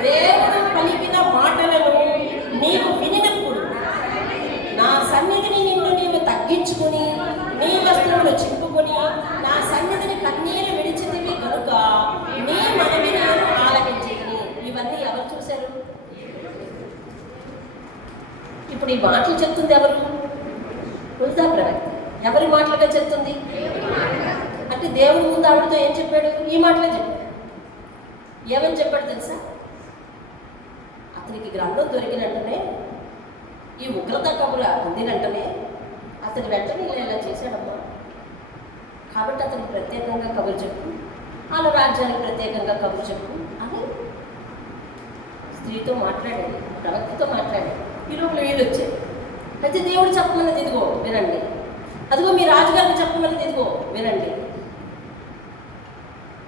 దేవుడు పలికిన మాటలను నీవు వినినప్పుడు నా సన్నిధిని నిన్ను నీవు తగ్గించుకుని నీ వస్త్రములు చింపుకొని నా సన్నిధిని కన్నీరు విడిచితివి కనుక నీ మనవి నేను ఆలకించేది. ఇవన్నీ ఎవరు చూశారు? ఇప్పుడు ఈ మాటలు చెప్తుంది ఎవరు? హుల్దా ప్రవక్త. ఎవరి మాటలుగా చెప్తుంది అంటే దేవుడి ముందు ఆవిడతో ఏం చెప్పాడు? ఈ మాటలే చెప్పాడు. ఏమని చెప్పాడు తెలుసా? అతనికి గ్రంథం దొరికినంటనే, ఈ ఉగ్రత కబురు అందినంటనే అతని వెంటనే ఇలా చేశాడమ్మా. కాబట్టి అతనికి ప్రత్యేకంగా కబురు చెప్పు, వాళ్ళ రాజ్యానికి ప్రత్యేకంగా కబురు చెప్పు అని స్త్రీతో మాట్లాడాడు, ప్రవక్తతో మాట్లాడాడు. ఈ రోజులు వీళ్ళు వచ్చాయి. అయితే దేవుడు చెప్పమన్నది ఇదిగో వినండి, అదిగో మీ రాజుగారికి చెప్పమన్నది ఇదిగో వినండి.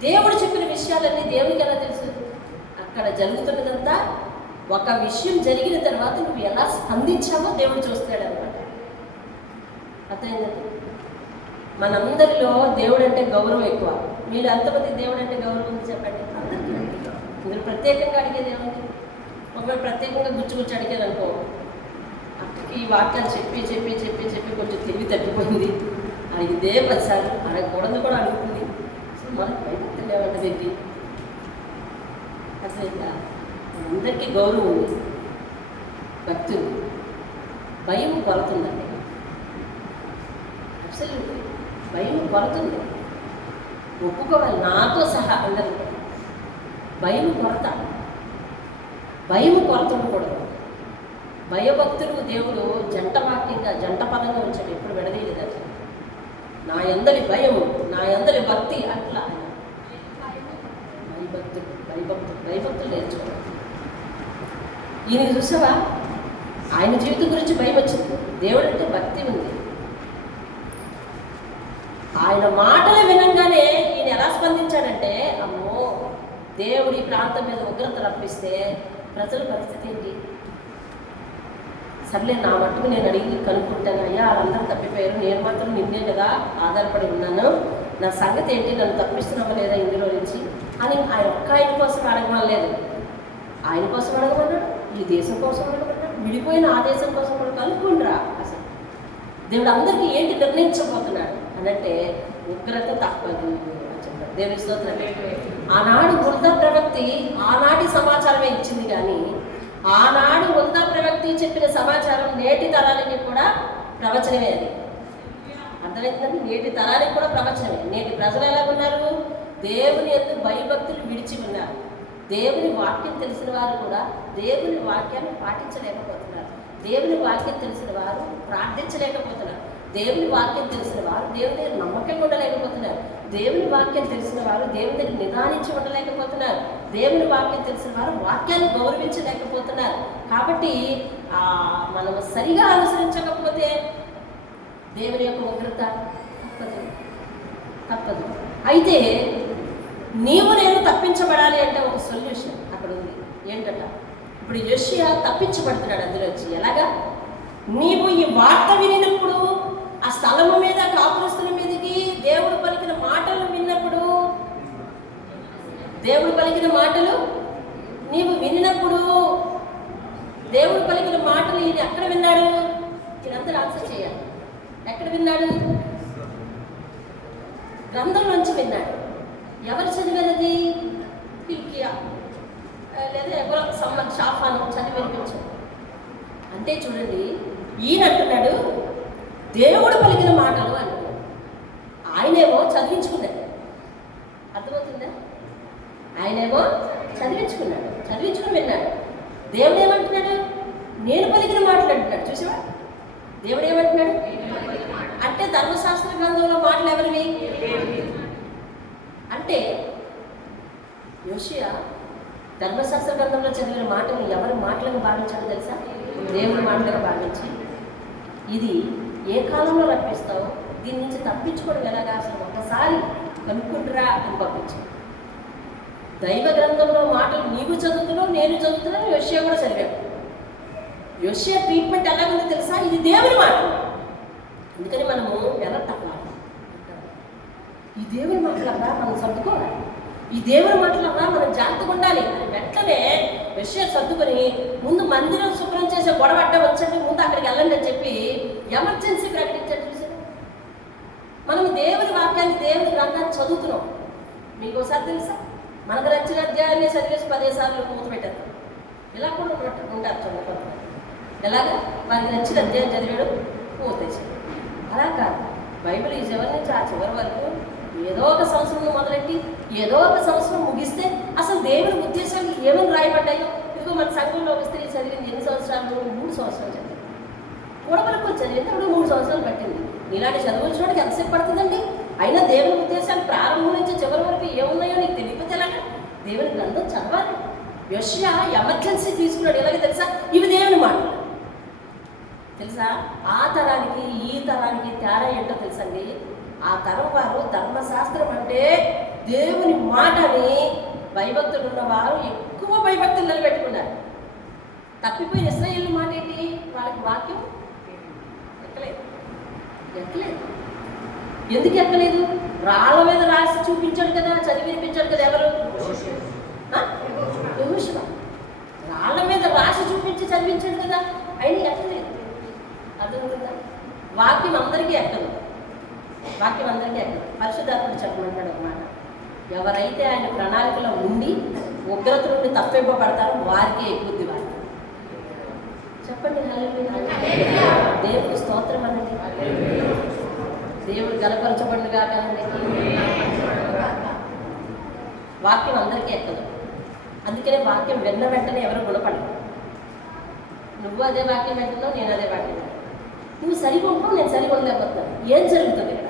దేవుడు చెప్పిన విషయాలన్నీ దేవునికి ఎలా తెలుసు? అక్కడ జరుగుతున్నదంతా ఒక విషయం జరిగిన తర్వాత నువ్వు ఎలా స్పందించావో దేవుడు చూస్తాడు అన్నమాట. అర్థమైందండి? మనందరిలో దేవుడు అంటే గౌరవం ఎక్కువ. మీరు ఎంతమంది దేవుడు అంటే గౌరవం ఉంది చెప్పండి? అందరికీ. మీరు ప్రత్యేకంగా అడిగేది ఏమండి? ఒకవేళ ప్రత్యేకంగా గుచ్చి అడిగేది అనుకో, అక్కడికి ఈ వాక్యాలు చెప్పి చెప్పి చెప్పి చెప్పి కొంచెం తెలివి తగ్గిపోయింది, అడిగితే 10 సార్లు అడగకూడదు కూడా అడుగుతుంది. సో మనకు బయట ఏమంటది? అసలు అందరికీ గౌరవం ఉంది, భక్తులు, భయం కొలుతుందండి. అసలు భయం కొలుతుంది, ఒప్పుకోవాలి. నాతో సహా అందరూ భయం కొరత ఉండకూడదు. భయభక్తులు దేవుడు జంట వాక్యంగా, జంట పదంగా ఉంచాడు. ఎప్పుడు విడదీయలేదు అసలు. నా అందరి భయము, నా అందరి భక్తి, అట్లా భయభక్తులు నేర్చుకోవాలి. ఈయన చూసావా, ఆయన జీవితం గురించి భయం వచ్చింది. దేవుడు అంటే భక్తి ఉంది. ఆయన మాటలు వినంగానే ఈయన ఎలా స్పందించాడంటే, అమ్మో దేవుడి ప్రాంతం మీద ఉగ్రత రప్పిస్తే ప్రజల పరిస్థితి ఏంటి? సర్లే, నా మట్టుకు నేను అడిగి కనుక్కుంటాను. అయ్యా వాళ్ళందరూ తప్పిపోయారు, నేను మాత్రం నిన్నే కదా ఆధారపడి ఉన్నాను, నా సంగతి ఏంటి, నన్ను తప్పిస్తున్నామా లేదా ఇందులో నుంచి అని ఆయన ఒక్క ఆయన కోసం అడగమనలేదు. ఆయన కోసం అడగమన్నాడు, ఈ దేశం కోసం అడగమన్నాడు, విడిపోయిన ఆదేశం కోసం కూడా కలుపుకుండ్రా. అసలు దేవుడు అందరికీ ఏంటి నిర్ణయించబోతున్నాడు అనంటే ఉగ్రత తప్పదు అని చెప్పారు. దేవుని స్తోత్రం. ఆనాడు వృద్ధ ప్రవక్తి ఆనాటి సమాచారమే ఇచ్చింది, కానీ ఆనాడు వృద్ధ ప్రవక్తి చెప్పిన సమాచారం నేటి తరానికి కూడా ప్రవచనమే. అది అర్థమవుతుందండి. నేటి తరానికి కూడా ప్రవచనమే. నేటి ప్రజలు ఎలా ఉన్నారు? దేవుని యందు భయభక్తులు విడిచి ఉన్నారు. దేవుని వాక్యం తెలిసిన వారు కూడా దేవుని వాక్యాన్ని పాటించలేకపోతున్నారు. దేవుని వాక్యం తెలిసిన వారు ప్రార్థించలేకపోతున్నారు. దేవుని వాక్యం తెలిసిన వారు దేవుని దగ్గర నమ్మకంగా ఉండలేకపోతున్నారు. దేవుని వాక్యం తెలిసిన వారు దేవుని దగ్గర నిదానించి ఉండలేకపోతున్నారు. దేవుని వాక్యం తెలిసిన వారు వాక్యాన్ని గౌరవించలేకపోతున్నారు. కాబట్టి మనం సరిగా అనుసరించకపోతే దేవుని యొక్క ఉగ్రత తప్పదు. అయితే నీవు నేను తప్పించబడాలి అంటే ఒక సొల్యూషన్ అక్కడ ఉంది. ఏంటట? ఇప్పుడు యోషియా తప్పించబడుతున్నాడు అందులోంచి. ఎలాగా? నీవు ఈ వార్త వినినప్పుడు, ఆ స్థలము మీద కాపురస్తుల మీదకి దేవుడు పలికిన మాటలు విన్నప్పుడు, దేవుడు పలికిన మాటలు నీవు విన్నప్పుడు, దేవుడు పలికిన మాటలు ఈయన ఎక్కడ విన్నాడు? ఈయనందరూ ఆన్సర్ చేయాలి. ఎక్కడ విన్నాడు? గ్రంథం నుంచి విన్నాడు. ఎవరు చదివినది? హిల్కియా లేదా ఎవరో షాఫాను చదివి వినిపించాడు. అంటే చూడండి, ఈయన అంటున్నాడు దేవుడు పలికిన మాటలు అంటున్నాడు. ఆయనేమో చదివించుకున్నాడు. అర్థమవుతుందా? ఆయనేమో చదివించుకుని విన్నాడు. దేవుడు ఏమంటున్నాడు? నేను పలికిన మాటలు అంటున్నాడు. చూసావా? దేవుడు ఏమంటున్నాడు అంటే ధర్మశాస్త్ర గ్రంథంలో మాటలు ఎవరివి అంటే యోషియా ధర్మశాస్త్ర గ్రంథంలో చదివిన మాటలు ఎవరి మాటలను భావించాడో తెలుసా? దేవుడి మాటలుగా భావించి, ఇది ఏ కాలంలో రప్పిస్తావో దీని నుంచి తప్పించుకోవడం ఎలాగా అసలు ఒక్కసారి కనుక్కుంటురా అని పంపించాడు. దైవ గ్రంథంలో మాటలు నీవు చదువుతున్నావు, నేను చదువుతున్నాను, యోషియా కూడా చదివాడు. యోషియా ట్రీట్మెంట్ ఎలాగుందో తెలుసా? ఇది దేవుని మాట. అందుకని మనము ఎలా తప్పాలి? ఈ దేవుని మాటలన్నా మనం సర్దుకోవాలి. ఈ దేవుని మాటలన్నా మనం జాగ్రత్తగా ఉండాలి. వెంటనే యోషియా సర్దుకొని ముందు మందిరం శుభ్రం చేసే గొడవడ్డ వచ్చండి, ముందు అక్కడికి వెళ్ళండి అని చెప్పి ఎమర్జెన్సీ ప్రకటించాడు. చూసారు? మనం దేవుని వాక్యాన్ని, దేవుని గ్రంథాన్ని చదువుతున్నాం. మీకు ఒకసారి తెలుసా? మనకు నచ్చిన అధ్యాయాన్ని చదివేసి 10 సార్లు మూత పెట్టేస్తాం. ఇలా కూడా ఉంటారు చదువుకుంటారు. ఎలాగా? వారికి నచ్చిన అధ్యాయం చదివాడు, మూతేసాడు. అలా కాదు. బైబిల్ ఈ చివరి నుంచి ఆ చివరి వరకు ఏదో ఒక సంవత్సరం మొదలెట్టి ఏదో ఒక సంవత్సరం ముగిస్తే అసలు దేవుని ఉద్దేశాలు ఏమని రాయబడ్డాయో. ఇదిగో మన సంఘంలో ఒక స్త్రీ చదివింది ఎన్ని సంవత్సరాలు? 3 సంవత్సరాలు చదివింది. కూడబలకు చదివింది అప్పుడు 3 సంవత్సరాలు పట్టింది. ఇలాంటి చదువు వచ్చినోడికి ఎంతసేపు పడుతుందండి? అయినా దేవుని ఉద్దేశాలు ప్రారంభం నుంచి చివరి వరకు ఏమున్నాయో నీకు తెలియకపోతే ఎలాగా? దేవుని గ్రంథం చదవాలి. యోషియా ఎమర్జెన్సీ తీసుకున్నాడు. ఎలాగే తెలుసా? ఇవి దేవుని మాటలు. తెలుసా? ఆ తరానికి ఈ తరానికి తేడా ఏంటో తెలుసండి. ఆ తరం వారు ధర్మశాస్త్రం అంటే దేవుని మాటని భయభక్తులు ఉన్నవారు ఎక్కువ భయభక్తులు నిలబెట్టుకున్నారు. తప్పిపోయిన ఇశ్రాయేలు మాట ఏంటి? వాళ్ళకి వాక్యం ఎక్కలేదు. ఎందుకు ఎక్కలేదు? రాళ్ళ మీద రాసి చూపించాడు కదా, చదివి వినిపించాడు కదా. ఎవరు? యెహోషువ. రాళ్ళ మీద రాసి చూపించి చదివించాడు కదా, అయినా ఎక్కలేదు. అర్థమవుతుందా? వాక్యం అందరికీ ఎక్కదు. పరిశుద్ధాత్ముడు చెప్పమంటాడు అన్నమాట. ఎవరైతే ఆయన ప్రణాళికలో ఉండి ఉగ్రత నుండి తప్పింపబడతారో వారికే ఎక్కుద్ది. వారి చెప్పండి హల్లెలూయా. దేవుడికి స్తోత్రం అన్నది. దేవుడు గణపరచబడుగా కదండి. వాక్యం అందరికీ ఎక్కదు. అందుకనే వాక్యం విన్న వెంటనే ఎవరు గుణపడరు. నువ్వు అదే వాక్యం వింటున్నావు, నేను అదే వాక్యం వింటున్నాను. నువ్వు సరిగా ఉంటావు, నేను సరిగా ఉండలేకపోతున్నాను. ఏం జరుగుతుంది ఇక్కడ?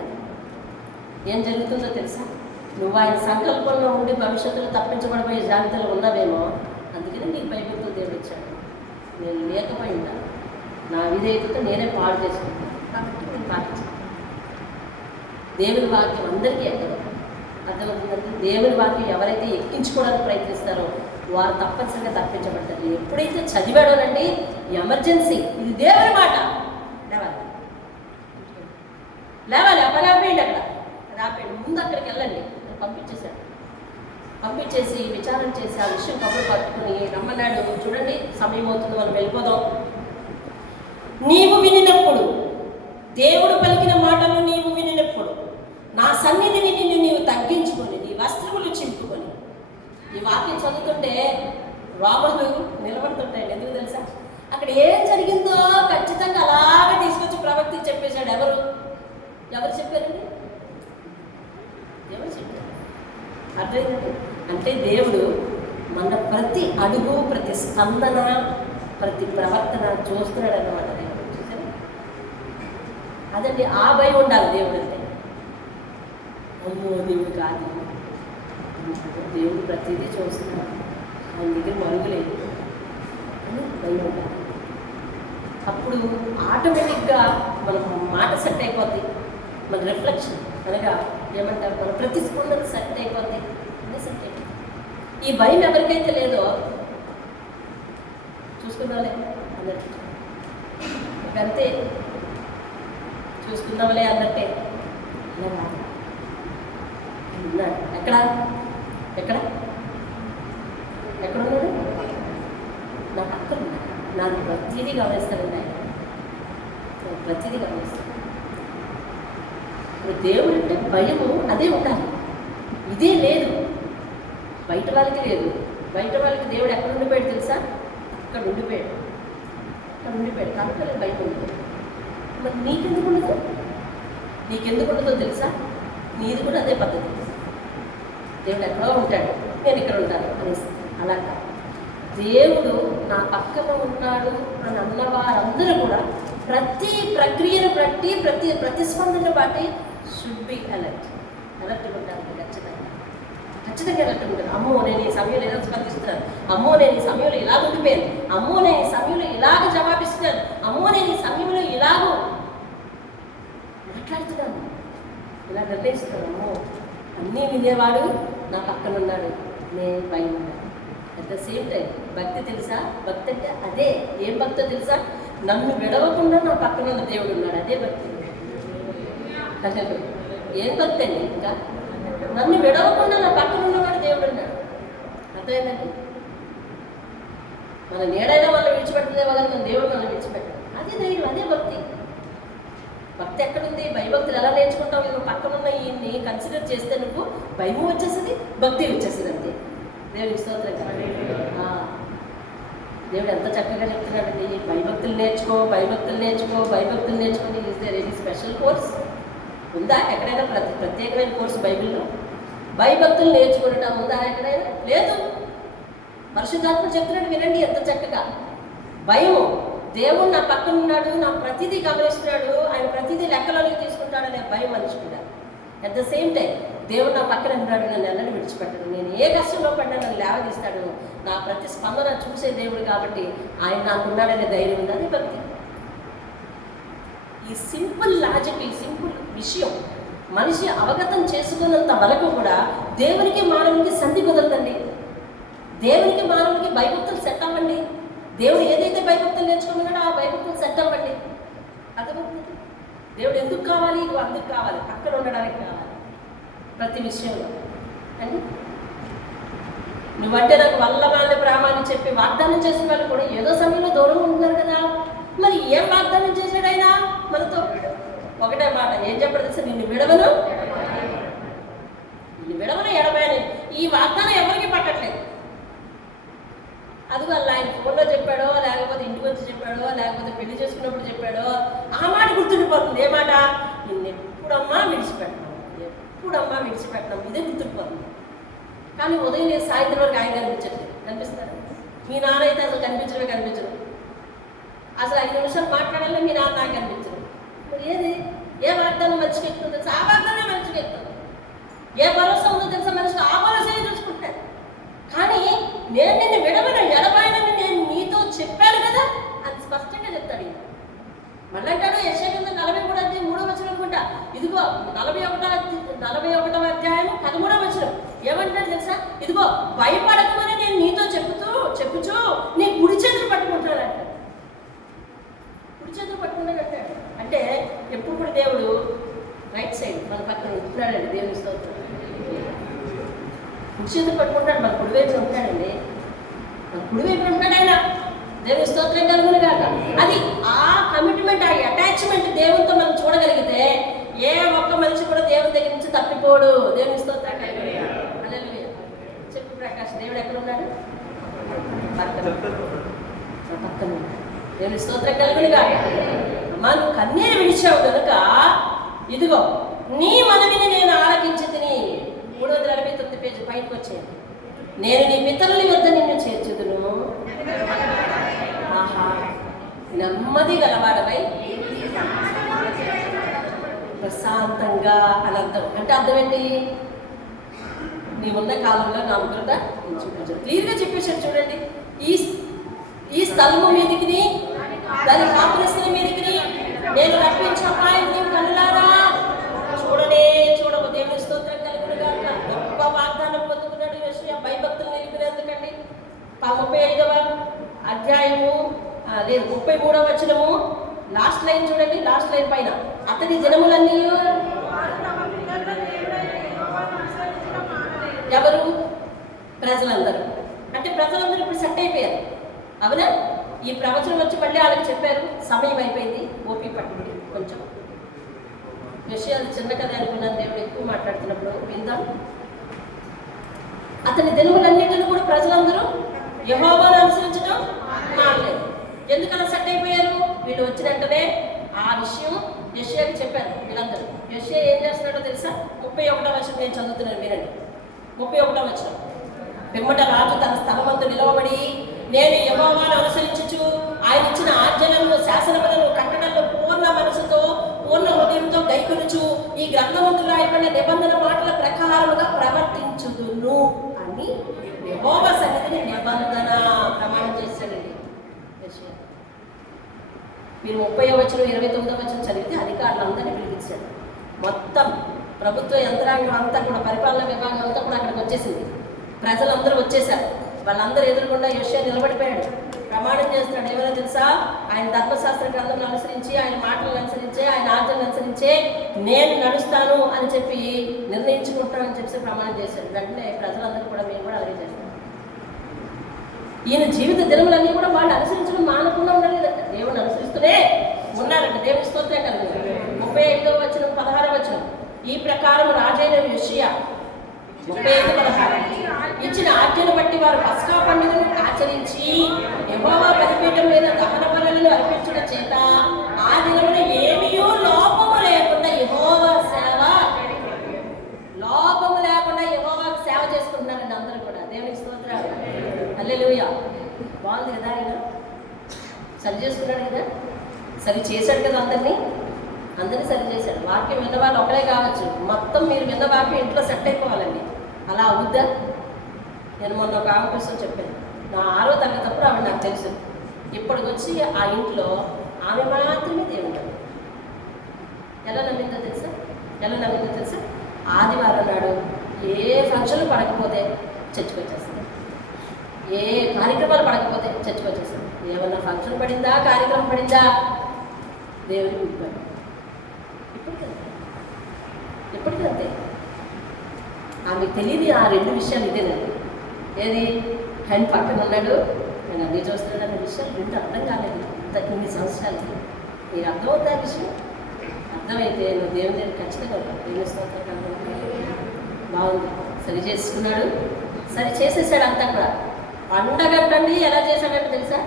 ఏం జరుగుతుందో తెలుసా? నువ్వు ఆయన సంకల్పంలో ఉండి భవిష్యత్తులో తప్పించబడిపోయే జాబితాలో ఉన్నావేమో. అందుకని నీకు భయభక్తులు దేవుడు ఇచ్చాడు. నేను లేకపోయి ఉంటాను, నా విధేయతతో నేనే పాడు చేసుకుంటాను. కాబట్టి నేను పాటించాను. దేవుని వాక్యం అందరికీ ఎక్కదు. అర్థమవుతుందంటే దేవుని వాక్యం ఎవరైతే ఎక్కించుకోవడానికి ప్రయత్నిస్తారో వారు తప్పనిసరిగా తప్పించబడతారు. ఎప్పుడైతే చదివాడోనండి ఎమర్జెన్సీ, ఇది దేవుని మాట, లేవాలి పని ఆపేయండి. అక్కడ అది ఆపేయండి, ముందు అక్కడికి వెళ్ళండి. పంపించేశాడు. పంపించేసి విచారణ చేసి ఆ విషయం కబురు పట్టుకుని రమ్మన్నాడు. చూడండి సమయం అవుతుంది, మనం వెళ్ళిపోదాం నీవు వినినప్పుడు, దేవుడు పలికిన మాటలు నీవు వినినప్పుడు, నా సన్నిధిని నిన్ను నీవు తగ్గించుకొని, నీ వస్త్రములు చింపుకొని. ఈ వాక్యం చదువుతుంటే రోమలు నిలబడుతుంటాయి. ఎందుకు తెలుసా? అక్కడ ఏం జరిగిందో ఖచ్చితంగా అలాగే తీసుకొచ్చి ప్రవక్తి చెప్పేశాడు. ఎవరు చెప్పారండి? ఎవరు చెప్పారు? అర్థమైందండి? అంటే దేవుడు మన ప్రతి అడుగు, ప్రతి స్పందన, ప్రతి ప్రవర్తన చూస్తున్నాడు అన్నమాట. దేవుడు చూసారా? అదండి, ఆ భయం ఉండాలి దేవుడు అంటే. అమ్మో దేవుడు కాదు, దేవుడు ప్రతిదీ చూస్తున్నాడు, ఆయన దగ్గర మరుగులేదు అని భయం ఉండాలి. అప్పుడు ఆటోమేటిక్గా మన మాట సెట్ అయిపోద్ది, మన రిఫ్లెక్షన్ అనగా ఏమంటారు, మన ప్రతిస్పందన సెట్ అయిపోద్ది, అన్నీ సెట్ అయిపోద్ది. ఈ భయం ఎవరికైతే లేదో చూసుకుందాంలే అన్నట్టు, అంతే, చూసుకుందాంలే అన్నట్టే. ఎక్కడ ఎక్కడ ఎక్కడున్నాడు? నా పక్కన ఉన్నాడు. నాకు ప్రతిదీ గమనిస్తాడండి ఆయన, ప్రతిదీ గమనిస్తాడు. ఇప్పుడు దేవుడు అంటే భయము అదే ఉండాలి. ఇదే లేదు, బయట వాళ్ళకి లేదు. బయట వాళ్ళకి దేవుడు ఎక్కడ ఉండిపోయాడు తెలుసా? ఇక్కడ ఉండిపోయాడు, ఇక్కడ ఉండిపోయాడు. కాబట్టి బయట ఉండిపోయాడు. మరి నీకెందుకు ఉండదు? నీకెందుకు ఉండదో తెలుసా? నీది కూడా అదే పద్ధతి. దేవుడు ఎక్కడో ఉంటాడు, నేను ఇక్కడ ఉంటాను అనేసి. అలా కాదు, దేవుడు నా పక్కన ఉన్నాడు అని అన్నవారందరూ కూడా ప్రతి ప్రక్రియను బట్టి, ప్రతి ప్రతిస్పందనను బట్టి షుడ్ బి అలర్ట్. అలర్ట్గా ఉంటారు ఖచ్చితంగా అలర్ట్గా ఉంటారు. అమ్మో నేను ఈ సమయంలో ఎలా స్పందిస్తున్నాను, అమ్మో నేను ఈ సమయంలో ఇలా ఉండిపోయాను, అమ్మో నేను ఈ సమయంలో ఇలాగ జవాబిస్తున్నాను, అమ్మో నేను ఈ సమయంలో ఇలాగో మాట్లాడుతున్నాను, ఇలా నిర్ణయిస్తున్నాను. అమ్మో అన్నీ వినేవాడు నా పక్కన ఉన్నాడు, నేను భయం ఉన్నాను. అట్ ద సేమ్ టైం భక్తి తెలుసా? భక్తి అంటే అదే. ఏం భక్తో తెలుసా? నన్ను విడవకుండా నా పక్కన ఉన్న దేవుడు ఉన్నాడు, అదే భక్తి. అంటే ఏం భక్తి అండి? ఇంకా నన్ను విడవకుండా నా పక్కన ఉన్నవాడు దేవుడు ఉన్నాడు. అర్థమైందండి? మన నీడైనా మనం విడిచిపెట్టలే వాళ్ళని మన దేవుడు మనం విడిచిపెట్టాడు. అదే ధైర్యం, అదే భక్తి. భక్తి ఎక్కడుంది? భయభక్తులు ఎలా నేర్చుకుంటావు? నువ్వు పక్కన ఉన్న ఈయన్ని కన్సిడర్ చేస్తే నువ్వు భయము వచ్చేస్తుంది, భక్తి వచ్చేస్తుంది. అంతే. దేవుడికి స్తోత్రం. దేవుడు ఎంత చక్కగా చెప్తున్నాడండి, భయభక్తులు నేర్చుకో, భయభక్తులు నేర్చుకో, భయభక్తులు నేర్చుకుని. Is there any special course ఉందా ఎక్కడైనా? ప్రత్యేకమైన కోర్సు బైబిల్లో భయభక్తులు నేర్చుకునటం ఉందా ఎక్కడైనా? లేదు. పరిశుద్ధాత్మ చెప్తున్నాడు, వినండి ఎంత చక్కగా. భయము, దేవుడు నా పక్కన ఉన్నాడు, నా ప్రతిదీ గమనిస్తున్నాడు, ఆయన ప్రతిదీ లెక్కలోకి తీసుకుంటాడనే భయం మనుషుకుంటాడు. అట్ ద సేమ్ టైం దేవుడు నా పక్కన ఉన్నాడు, నన్ను ఎన్నడూ విడిచిపెట్టాడు, నేను ఏ కష్టంలో పడినా నన్ను లేవదీస్తాడు, నా ప్రతి స్పందన చూసే దేవుడు కాబట్టి ఆయన నాకున్నాడనే ధైర్యం ఉంది. అది భక్తి. ఈ సింపుల్ లాజిక్, ఈ సింపుల్ విషయం మనిషి అవగతం చేసుకున్నంత వరకు కూడా దేవునికి మానవునికి సంధి కుదరదండి. దేవునికి మానవునికి భయభక్తులు సెట్ అవ్వండి. దేవుడు ఏదైతే భయభక్తులు నేర్చుకున్నాడో ఆ భయభక్తులు సెట్ అవ్వండి. అర్థమవుతుంది? దేవుడు ఎందుకు కావాలి? అందుకు కావాలి, పక్కన ఉండడానికి కావాలి ప్రతి విషయంలో అండి. నువ్వంటే నాకు వల్ల వాళ్ళ ప్రేమాన్ని చెప్పి వాగ్దానం చేసిన వాళ్ళు కూడా ఏదో సమయంలో దూరంగా ఉంటున్నారు కదా. మరి ఏం వాగ్దానం చేశాడైనా మనతో? ఒకటే మాట ఏం చెప్పడం తెలుసా? నిన్ను విడవను ఎడబాయని. ఈ వాగ్దానం ఎవరికి పట్టట్లేదు. అది వాళ్ళు ఆయన ఫోన్లో చెప్పాడో, లేకపోతే ఇంటికి వచ్చి చెప్పాడో, లేకపోతే పెళ్లి చేసుకున్నప్పుడు చెప్పాడో, ఆ మాట గుర్తుండిపోతుంది. ఏ మాట? నిన్ను ఎప్పుడమ్మా విడిచిపెట్టడం, ఎప్పుడమ్మా విడిచిపెట్టడం, ఇదే గుర్తుండిపోతుంది. కానీ ఉదయం నేను సాయంత్రం వరకు ఆయన కనిపించట్లేదు. కనిపిస్తారు? మీ నాన్న అయితే అసలు కనిపించరు. అసలు 5 నిమిషాలు మాట్లాడాలని మీ నాన్న నాకు కనిపించరు. మరి ఏది? ఏ వాగ్దానం మంచిగా ఎక్కుతుందో ఆ వాగ్దానం మంచిగా ఎక్కుతుంది. ఏ భరోసా ఉందో తెలుసా మనిషికి? ఆ భరోసా చూసుకుంటాను. కానీ నేను నిన్ను విడవను ఎడబాయనని నేను నీతో చెప్పాను కదా అని స్పష్టంగా చెప్తాడు. మళ్ళీ అంటాడు యెషయా 43 అనుకుంటా, ఇదిగో 41వ అధ్యాయం 13వ వచనం ఏమంటాడు తెలుసా? ఇదిగో భయపడకమని నేను నీతో చెప్పుచూ నీ కుడి చేతులు పట్టుకుంటున్నాడు అంటాడు. కుడి చేతులు పట్టుకున్నాడు అంటాడు. అంటే ఎప్పుడు కూడా దేవుడు రైట్ సైడ్ మన పక్కన ఉంటున్నాడండి. దేవుని స్తోత్రం. కుడి చేతులు పట్టుకుంటాడు, మన కుడివైపు ఉంటాడండి. మన కుడివైపు ఉంటాడు ఆయన. దేవుని స్తోత్రం కలుగును గాక. అది ఆ కమిట్మెంట్, ఆ అటాచ్మెంట్ దేవునితో మనం చూడగలిగితే ఏ ఒక్క మనిషి కూడా దేవుని దగ్గర నుంచి తప్పిపోడు. దేవుని స్తోత్రం కలుగును గాక. హల్లెలూయా. చెప్పు ప్రకాష్, దేవుడు ఎక్కడ ఉన్నాడు? పక్కన. దేవుని స్తోత్రం కలుగును గాక. మనం కన్నీరు విడిచావు కనుక ఇదిగో నీ మనవిని నేను ఆలకించి తిని. 369 పేజీ పైకి వచ్చేది. నేను నీ పితరుల వద్ద నిన్ను చేర్చుదును. ఆహా, నెమ్మది గలవాడవై ప్రశాంతంగా అని అర్థం. అంటే అర్థం ఏంటి? నీవున్న కాలంలో నా ఉగ్రత చూపించాడు. క్లియర్గా చెప్పేశాడు. చూడండి, ఈ స్థలము మీదికి, దాని కాపురస్తుల మీదికి నేను రప్పించిన అపాయం నీవు కనులారా చూడవు. దేవుని స్తోత్రం కలుగును గాక. గొప్ప వాగ్దానం పొందుకున్నాడు యోషియా. భయభక్తులు నిలిపినందుకండి. 35వ అధ్యాయము లేదు 33వ వచనము లాస్ట్ లైన్ చూడండి. లాస్ట్ లైన్ పైన అతని దినములన్నీ ఎవరు? ప్రజలందరూ. అంటే ప్రజలందరూ ఇప్పుడు సెట్ అయిపోయారు. అవునా? ఈ ప్రవచనం వచ్చి మళ్ళీ వాళ్ళకి చెప్పారు, సమయం అయిపోయింది, ఓపి పట్టుబడి కొంచెం విషయాలు చిన్న కథ అనుకున్నాను. దేవుడు ఎక్కువ మాట్లాడుతున్నప్పుడు విందాం. అతని దినములన్నింటినీ కూడా ప్రజలందరూ యెహోవాను అనుసరించడం మానలేదు. ఎందుకలా సెట్ అయిపోయారు? వీళ్ళు వచ్చిన వెంటనే ఆ విషయం యెషయాకి చెప్పారు వీళ్ళందరూ. యెషయా ఏం చేస్తున్నాడో తెలుసా? 31వ వచనం నేను చదువుతున్నాను, వినండి. 31వ వచనం. పిమ్మట రాజు తన స్థలమందు నిలవబడి, నేను యెహోవాను అనుసరించుచు ఆయన ఇచ్చిన ఆజ్ఞలను, శాసనములను, కట్టడలను పూర్ణ మనసుతో, పూర్ణ హృదయంతో గైకొనుచు ఈ గ్రంథమందు రాయబడిన నిబంధన మాటల ప్రకారముగా ప్రవర్తించుదును అని యెహోవా సన్నిధిని నిబంధన ప్రమాణం చేశాడండి. మీరు 30వ వచనం 29వ వచనం చదివితే అధికారులందరినీ పిలిపించాడు. మొత్తం ప్రభుత్వ యంత్రాంగం అంతా కూడా, పరిపాలన విభాగం అంతా కూడా అక్కడికి వచ్చేసింది. ప్రజలందరూ వచ్చేసారు. వాళ్ళందరూ ఎదురుకుండా యెషయా నిలబడిపోయాడు. ప్రమాణం చేస్తున్నాడు. ఏమైనా తెలుసా? ఆయన ధర్మశాస్త్ర గ్రంథాలను అనుసరించి, ఆయన మాటలను అనుసరించే, ఆయన ఆజ్ఞలను అనుసరించే నేను నడుస్తాను అని చెప్పి నిర్ణయించుకుంటానని చెప్పి ప్రమాణం చేశాడు. వెంటనే ప్రజలందరూ కూడా మేము కూడా అలాగే చేస్తాం. ఈయన జీవిత దినములన్నీ కూడా వాళ్ళు అనుసరించడం మానకుండా ఉండాలి కదంట. దేవుని అనుసరిస్తూనే ఉన్నారంట. దేవుని స్తోత్రం కలుగు. 35వ వచనం 16వ వచనం. ఈ ప్రకారం రాజైన యెషయా 35:16 ఇచ్చిన ఆజ్ఞను బట్టి వారు పస్కా పండుగను ఆచరించి యెహోవా బలిపీఠం మీద దహన బలులను అర్పించడం చేత ఆ దినమున ఏమీయూ లోపము లేకుండా యెహోవా సేవ చేసుకుంటున్నారండి అందరూ కూడా. దేవునికి స్తోత్రాలు. హల్లెలూయా. బాగుంది కదా? ఆయన సరి చేసుకున్నాడు కదా, సరి చేశాడు కదా, అందరినీ సరి చేశాడు. వాక్యం విన్న వాళ్ళు ఒకరే కావచ్చు, మొత్తం మీరు విన్న వాక్యం ఇంట్లో సెట్ అయిపోవాలండి. అలా అవుద్దా? నేను మొన్న ఒక ఆమె కోసం చెప్పాను. నా 6వ తరగతి అప్పుడు ఆవిడ నాకు తెలుసు. ఇప్పటికి వచ్చి ఆ ఇంట్లో ఆమె మాత్రమే దేవుడు. ఎలా నమ్మిందో తెలుసా? ఆదివారం నాడు ఏ ఫంక్షన్లు పడకపోతే చర్చికి వచ్చేస్తుంది. ఏ కార్యక్రమాలు పడకపోతే చర్చికి వచ్చేస్తుంది. ఏమన్నా ఫంక్షన్ పడిందా, కార్యక్రమం పడిందా, దేవుని విడిపోయాడు. ఇప్పటికంతే. ఆమెకు తెలియదు ఆ 2 విషయాలు ఇదేనండి. ఏది? ఆయన పక్కన ఉన్నాడు, నేను అన్నీ చూస్తున్నాడు అనే విషయాలు 2 అర్థం కాలేదు ఇన్ని సంవత్సరాలకి. నీకు అర్థమవుతా విషయం? అర్థమైతే నువ్వు దేవుని దగ్గర ఖచ్చితంగా దేవుని స్తోత్రం కలుగుతుంది. బాగుంది, సరి చేసుకున్నాడు, సరి చేసేసాడు అంతా కూడా. పండగంటండి ఎలా చేశాడంటే తెలుసా?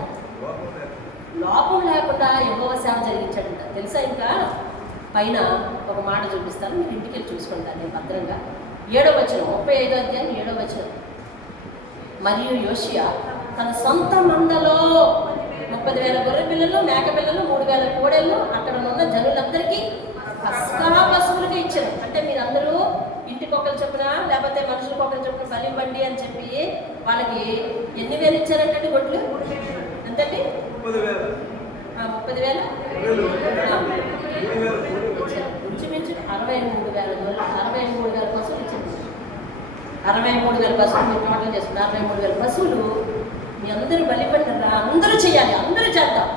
లోపం లేకుండా యెహోవా సేవ జరిగించాడంట తెలుసా. ఇంకా పైన ఒక మాట చూపిస్తాను, మీరు ఇంటికి వెళ్ళి చూసుకుంటాను నేను భద్రంగా. 7వ వచనం, 35వ అధ్యాయం 7వ వచనం. మరియు యోషియా తన సొంత మందలో 30,000 గొర్రె పిల్లలు, మేక పిల్లలు, 3,000 కోడెళ్ళు అక్కడ ఉన్న జనులందరికీ పస్కా పశువులుగా ఇచ్చారు. అంటే మీరందరూ ఇంటికి ఒకరు చొప్పున, లేకపోతే మనుషులకు ఒకరు చొప్పున బలి ఇవ్వండి అని చెప్పి వాళ్ళకి ఎన్ని వేలు ఇచ్చారంటే గొడ్లు ఎంతండి? 30,000 ఇంచుమించు 63,000 పశువులు ఇచ్చారు. 63,000 పశువులు మీరు టోటల్ చేసుకున్నారు. 63,000 పశువులు మీ అందరూ బలిపడ్డారా? అందరూ చేయాలి, అందరూ చేద్దాం,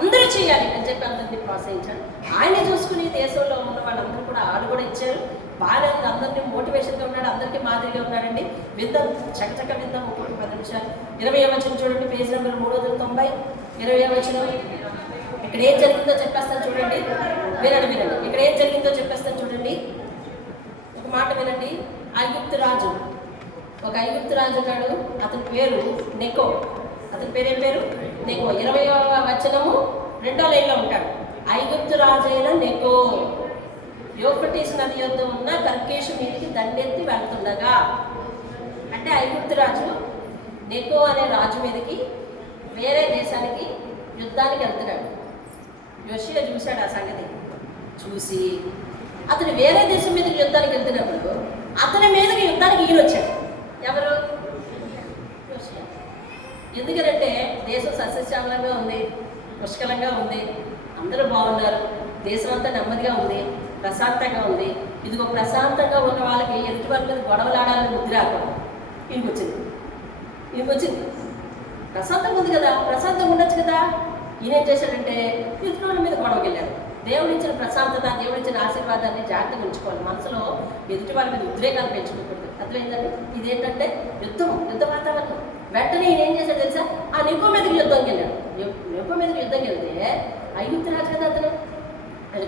అందరూ చేయాలి అని చెప్పి అందరినీ ప్రోత్సహించాడు. ఆయనే చూసుకుని దేశంలో ఉన్న వాళ్ళందరూ కూడా ఆడు కూడా ఇచ్చారు. బాగా అందరినీ మోటివేషన్గా ఉన్నాడు, అందరికీ మాదిరిగా ఉన్నాడండి. విందాం, చక్కచక్క విందాం. 10 నిమిషాలు. 20వ వచనం చూడండి, పేజ్ నెంబర్ 390. 20వ వచనం. ఇక్కడ ఏం జరిగిందో చెప్పేస్తాను చూడండి. వినండి. ఇక్కడ ఏం జరిగిందో చెప్పేస్తాను చూడండి. ఒక మాట వినండి. ఒక ఐగుప్తు రాజు ఉన్నాడు. అతని పేరు నెకో. అతని పేరేం పేరు? నెకో. 20వ వచనము 2వ లైన్లో ఉంటాడు. ఐగుప్తు రాజు అయిన నెకో యూఫ్రటీస్ నది యొద్ద ఉన్న కర్కేషు మీదకి దండెత్తి వెళ్తుండగా, అంటే ఐగుప్తు రాజు నెకో అనే రాజు మీదకి వేరే దేశానికి యుద్ధానికి వెళ్తున్నాడు. యోషియా చూశాడు ఆ సంగతి. చూసి అతను వేరే దేశం మీదకి యుద్ధానికి వెళ్తున్నప్పుడు అతని మీదకి యుద్ధానికి ఈయన వచ్చాడు. ఎవరు? యోషియా. ఎందుకంటే దేశం సస్యశ్యామలంగా ఉంది, పుష్కలంగా ఉంది, అందరూ బాగున్నారు, దేశం అంతా నెమ్మదిగా ఉంది, ప్రశాంతంగా ఉంది. ఇదిగో ప్రశాంతంగా ఉన్న వాళ్ళకి ఎదుటి వాళ్ళ మీద గొడవలు ఆడాలని బుద్ధి రాకూడదు. ఈయనకొచ్చింది. ప్రశాంతంగా ఉంది కదా, ప్రశాంతంగా ఉండొచ్చు కదా. ఈయన ఏం చేశాడంటే ఎదుటి వాళ్ళ మీద గొడవకి వెళ్ళాడు. దేవుడిచ్చిన ప్రశాంతత, దేవుడిచ్చిన ఆశీర్వాదాన్ని జాగ్రత్తగా ఉంచుకోవాలి. మనసులో ఎదుటి వాళ్ళ మీద ఉద్రేకాలు పెంచుకోకూడదు. అర్థమైందండి? ఇదేంటంటే యుద్ధ వాతావరణం. వెంటనే ఈయన ఏం చేశాడు తెలుసా? ఆ నెకో మీదకి యుద్ధంకి వెళ్ళాడు. నెకో మీదకి యుద్ధంకి వెళ్తే ఐగుప్తు రాజు కదా అతను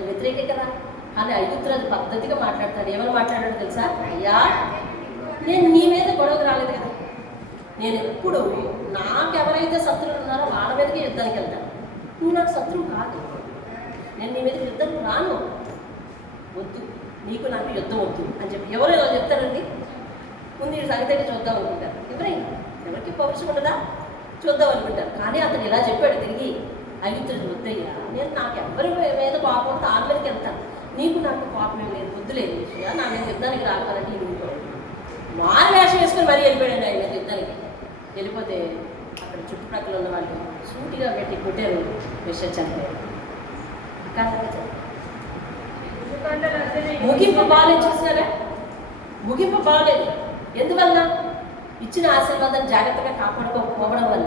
వ్యతిరేకే కదా. కానీ ఐగుప్తు రాజు పద్ధతిగా మాట్లాడతాడు. ఏమని మాట్లాడాడు తెలుసా? అయ్యా, నేను నీ మీద గొడవకు రాలేదు కదా. నేను ఎప్పుడు నాకెవరైతే శత్రువులు ఉన్నారో వాళ్ళ మీదకి యుద్ధానికి వెళ్తాను. నువ్వు నాకు శత్రువు కాదు, నేను నీ మీదకి యుద్ధం రాను, వద్దు, నీకు నాకు యుద్ధం వద్దు అని చెప్పి ఎవరు ఇలా చెప్తారండి? ముందు ఈ సంగతి చూద్దాం అనుకుంటారు. ఎవరికి పౌరుషం ఉండదా? చూద్దాం అనుకుంటారు. కానీ అతను ఇలా చెప్పాడు తిరిగి, ఐగుప్తుడు వద్దయ్యా, నేను నాకు ఎవరి మీద కోపం తాను మీదకి వెళ్తాను, నీకు నాకు కోపం ఏం లేదు, వద్దు లేదు విషయ, నా మీద యుద్ధానికి రావాలంటే ఇంకో మారు వేషం వేసుకొని మరీ వెళ్ళిపోయాడు ఆయన మీద యుద్ధానికి. వెళ్ళిపోతే అక్కడ చుట్టుపక్కల ఉన్న వాళ్ళు సూటిగా పెట్టి కొట్టారు. విషయం చనిపోయారు. ముగింపు బాగాలేదు. చూసినారా? ముగింపు బాగాలేదు. ఎందువల్ల? ఇచ్చిన ఆశీర్వాదాన్ని జాగ్రత్తగా కాపాడుకోకపోవడం వల్ల.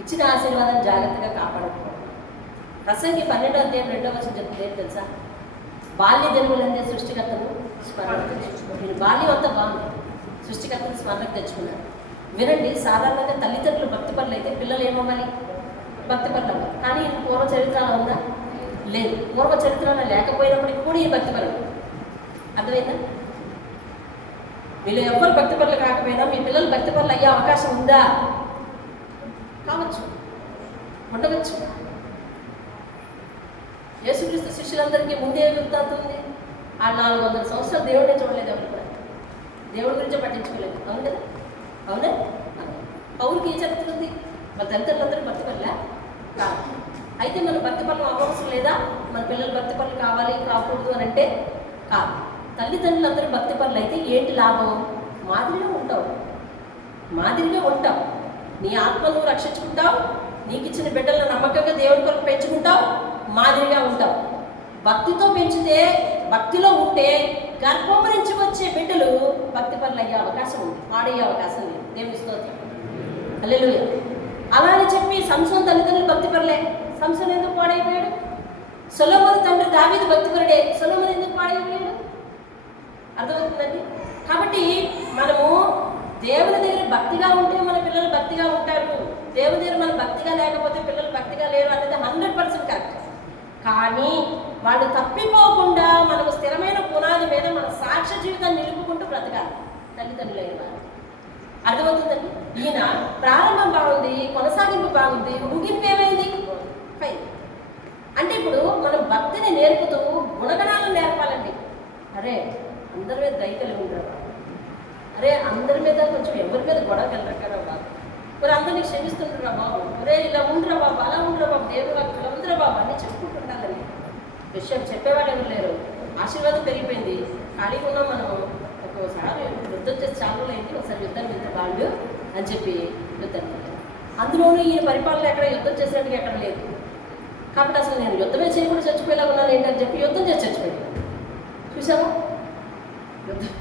ఇచ్చిన ఆశీర్వాదాన్ని జాగ్రత్తగా కాపాడుకోవడం. ప్రసంగి 12వ అధ్యాయం 2వ వచనం చెప్తుంది ఏం తెలుసా? బాల్య దినములందే సృష్టికర్తను స్మరణకు తెచ్చుకున్నాడు. నేను బాల్యం అంతా బాగుంది, సృష్టికర్తను స్మరణకు తెచ్చుకున్నాడు. వినండి, సాధారణంగా తల్లిదండ్రులు భక్తి పనులు అయితే పిల్లలు ఏమవ్వాలి? భక్తి పనులు అవ్వాలి. కానీ ఇది పూర్వ చరిత్రలో ఉందా? లేదు. పూర్వ చరిత్రలో లేకపోయినప్పటికీ కూడా ఈ భక్తి పనులు. అర్థమైందా? వీళ్ళు ఎవ్వరు భక్తి పనులు కాకపోయినా మీ పిల్లలు భక్తి పనులు అయ్యే అవకాశం ఉందా? కావచ్చు, ఉండవచ్చు. యేసుక్రీస్తు శిష్యులందరికీ ముందే వృత్తాంతం ఉంది. ఆ 400 సంవత్సరాలు దేవుడిని చూడలేదు. ఎవరు కూడా దేవుడి గురించే పట్టించుకోలేదు. అవును కదా? అవునా? పౌరుకి ఏ చరిత్ర ఉంది? మన తల్లిదండ్రులందరూ భక్తి పనులా? కాదు. అయితే మన భక్తి పనులు అవసరం లేదా? మన పిల్లలు భక్తి పనులు కావాలి కాకూడదు అని అంటే కాదు. తల్లిదండ్రులందరూ భక్తి పనులు అయితే ఏంటి లాభం? మాదిరిగా ఉంటావు. నీ ఆత్మ నువ్వు రక్షించుకుంటావు, నీకు ఇచ్చిన బిడ్డలను నమ్మకంగా దేవుడి కొరకు పెంచుకుంటావు, మాదిరిగా ఉంటావు. భక్తితో పెంచితే, భక్తిలో ఉంటే గర్భం నుంచి వచ్చే బిడ్డలు భక్తి పనులు అయ్యే అవకాశం ఉంది, పాడయ్యే అవకాశం లేదు. దేవుని స్తోత్రం. హల్లెలూయా. అలా అని చెప్పి సంసోను తల్లిదండ్రులు భక్తి పనులే. సంసోను ఎందుకు పాడైపోయాడు? సొలొమోను తండ్రి దావీదు భక్తిపరుడే. సొలొమోను ఎందుకు పాడైపోయాడు? అర్థమవుతుందండి? కాబట్టి మనము దేవుని దగ్గర భక్తిగా ఉంటే మన పిల్లలు భక్తిగా ఉంటారు. దేవుని దగ్గర మనం భక్తిగా లేకపోతే పిల్లలు భక్తిగా లేరు అనేది 100% కరెక్ట్. కానీ వాళ్ళు తప్పిపోకుండా మనము స్థిరమైన పునాది మీద మన సాక్ష్య జీవితాన్ని నిలుపుకుంటూ బ్రతకాలి తల్లిదండ్రులైన వారు. అర్థమవుతుందండి? ఈయన ప్రారంభం బాగుంది, కొనసాగింపు బాగుంది, ముగింపు ఏమైంది? ఫైన్. అంటే ఇప్పుడు మనం భక్తిని నేర్పుతూ గుణగణాలను నేర్పాలండి. అరే, అందరి మీద దయ కలిగి ఉండరా బాబు, అరే అందరి మీద కొంచెం ఎవరి మీద గొడవ వెళ్ళరా బాబు, మరి అందరినీ క్షమిస్తుంటారా బాబు, ఒరే ఇలా ఉండరా బాబు, అలా ఉండరా బాబు, దేవుడు ఇలా ఉండరా బాబు అన్నీ చెప్పుకుంటుండాలండి. విషయం చెప్పేవాళ్ళు ఎవరు లేరు. ఆశీర్వాదం పెరిగిపోయింది. ఖాళీగా ఉన్నాం మనం. ఒక్కోసారి యుద్ధం చేసి చాలా ఏంటి, ఒకసారి యుద్ధం వెళ్తే వాళ్ళు అని చెప్పి యుద్ధం చేయాలి. అందులోనూ ఈయన పరిపాలన ఎక్కడ యుద్ధం చేసినట్టుగా ఎక్కడ లేదు. కాబట్టి అసలు నేను యుద్ధమే చేయకుండా చచ్చిపోయేలా ఉన్నాను ఏంటని చెప్పి యుద్ధం చేసి చచ్చిపోయాను. చూసాము? యుద్ధం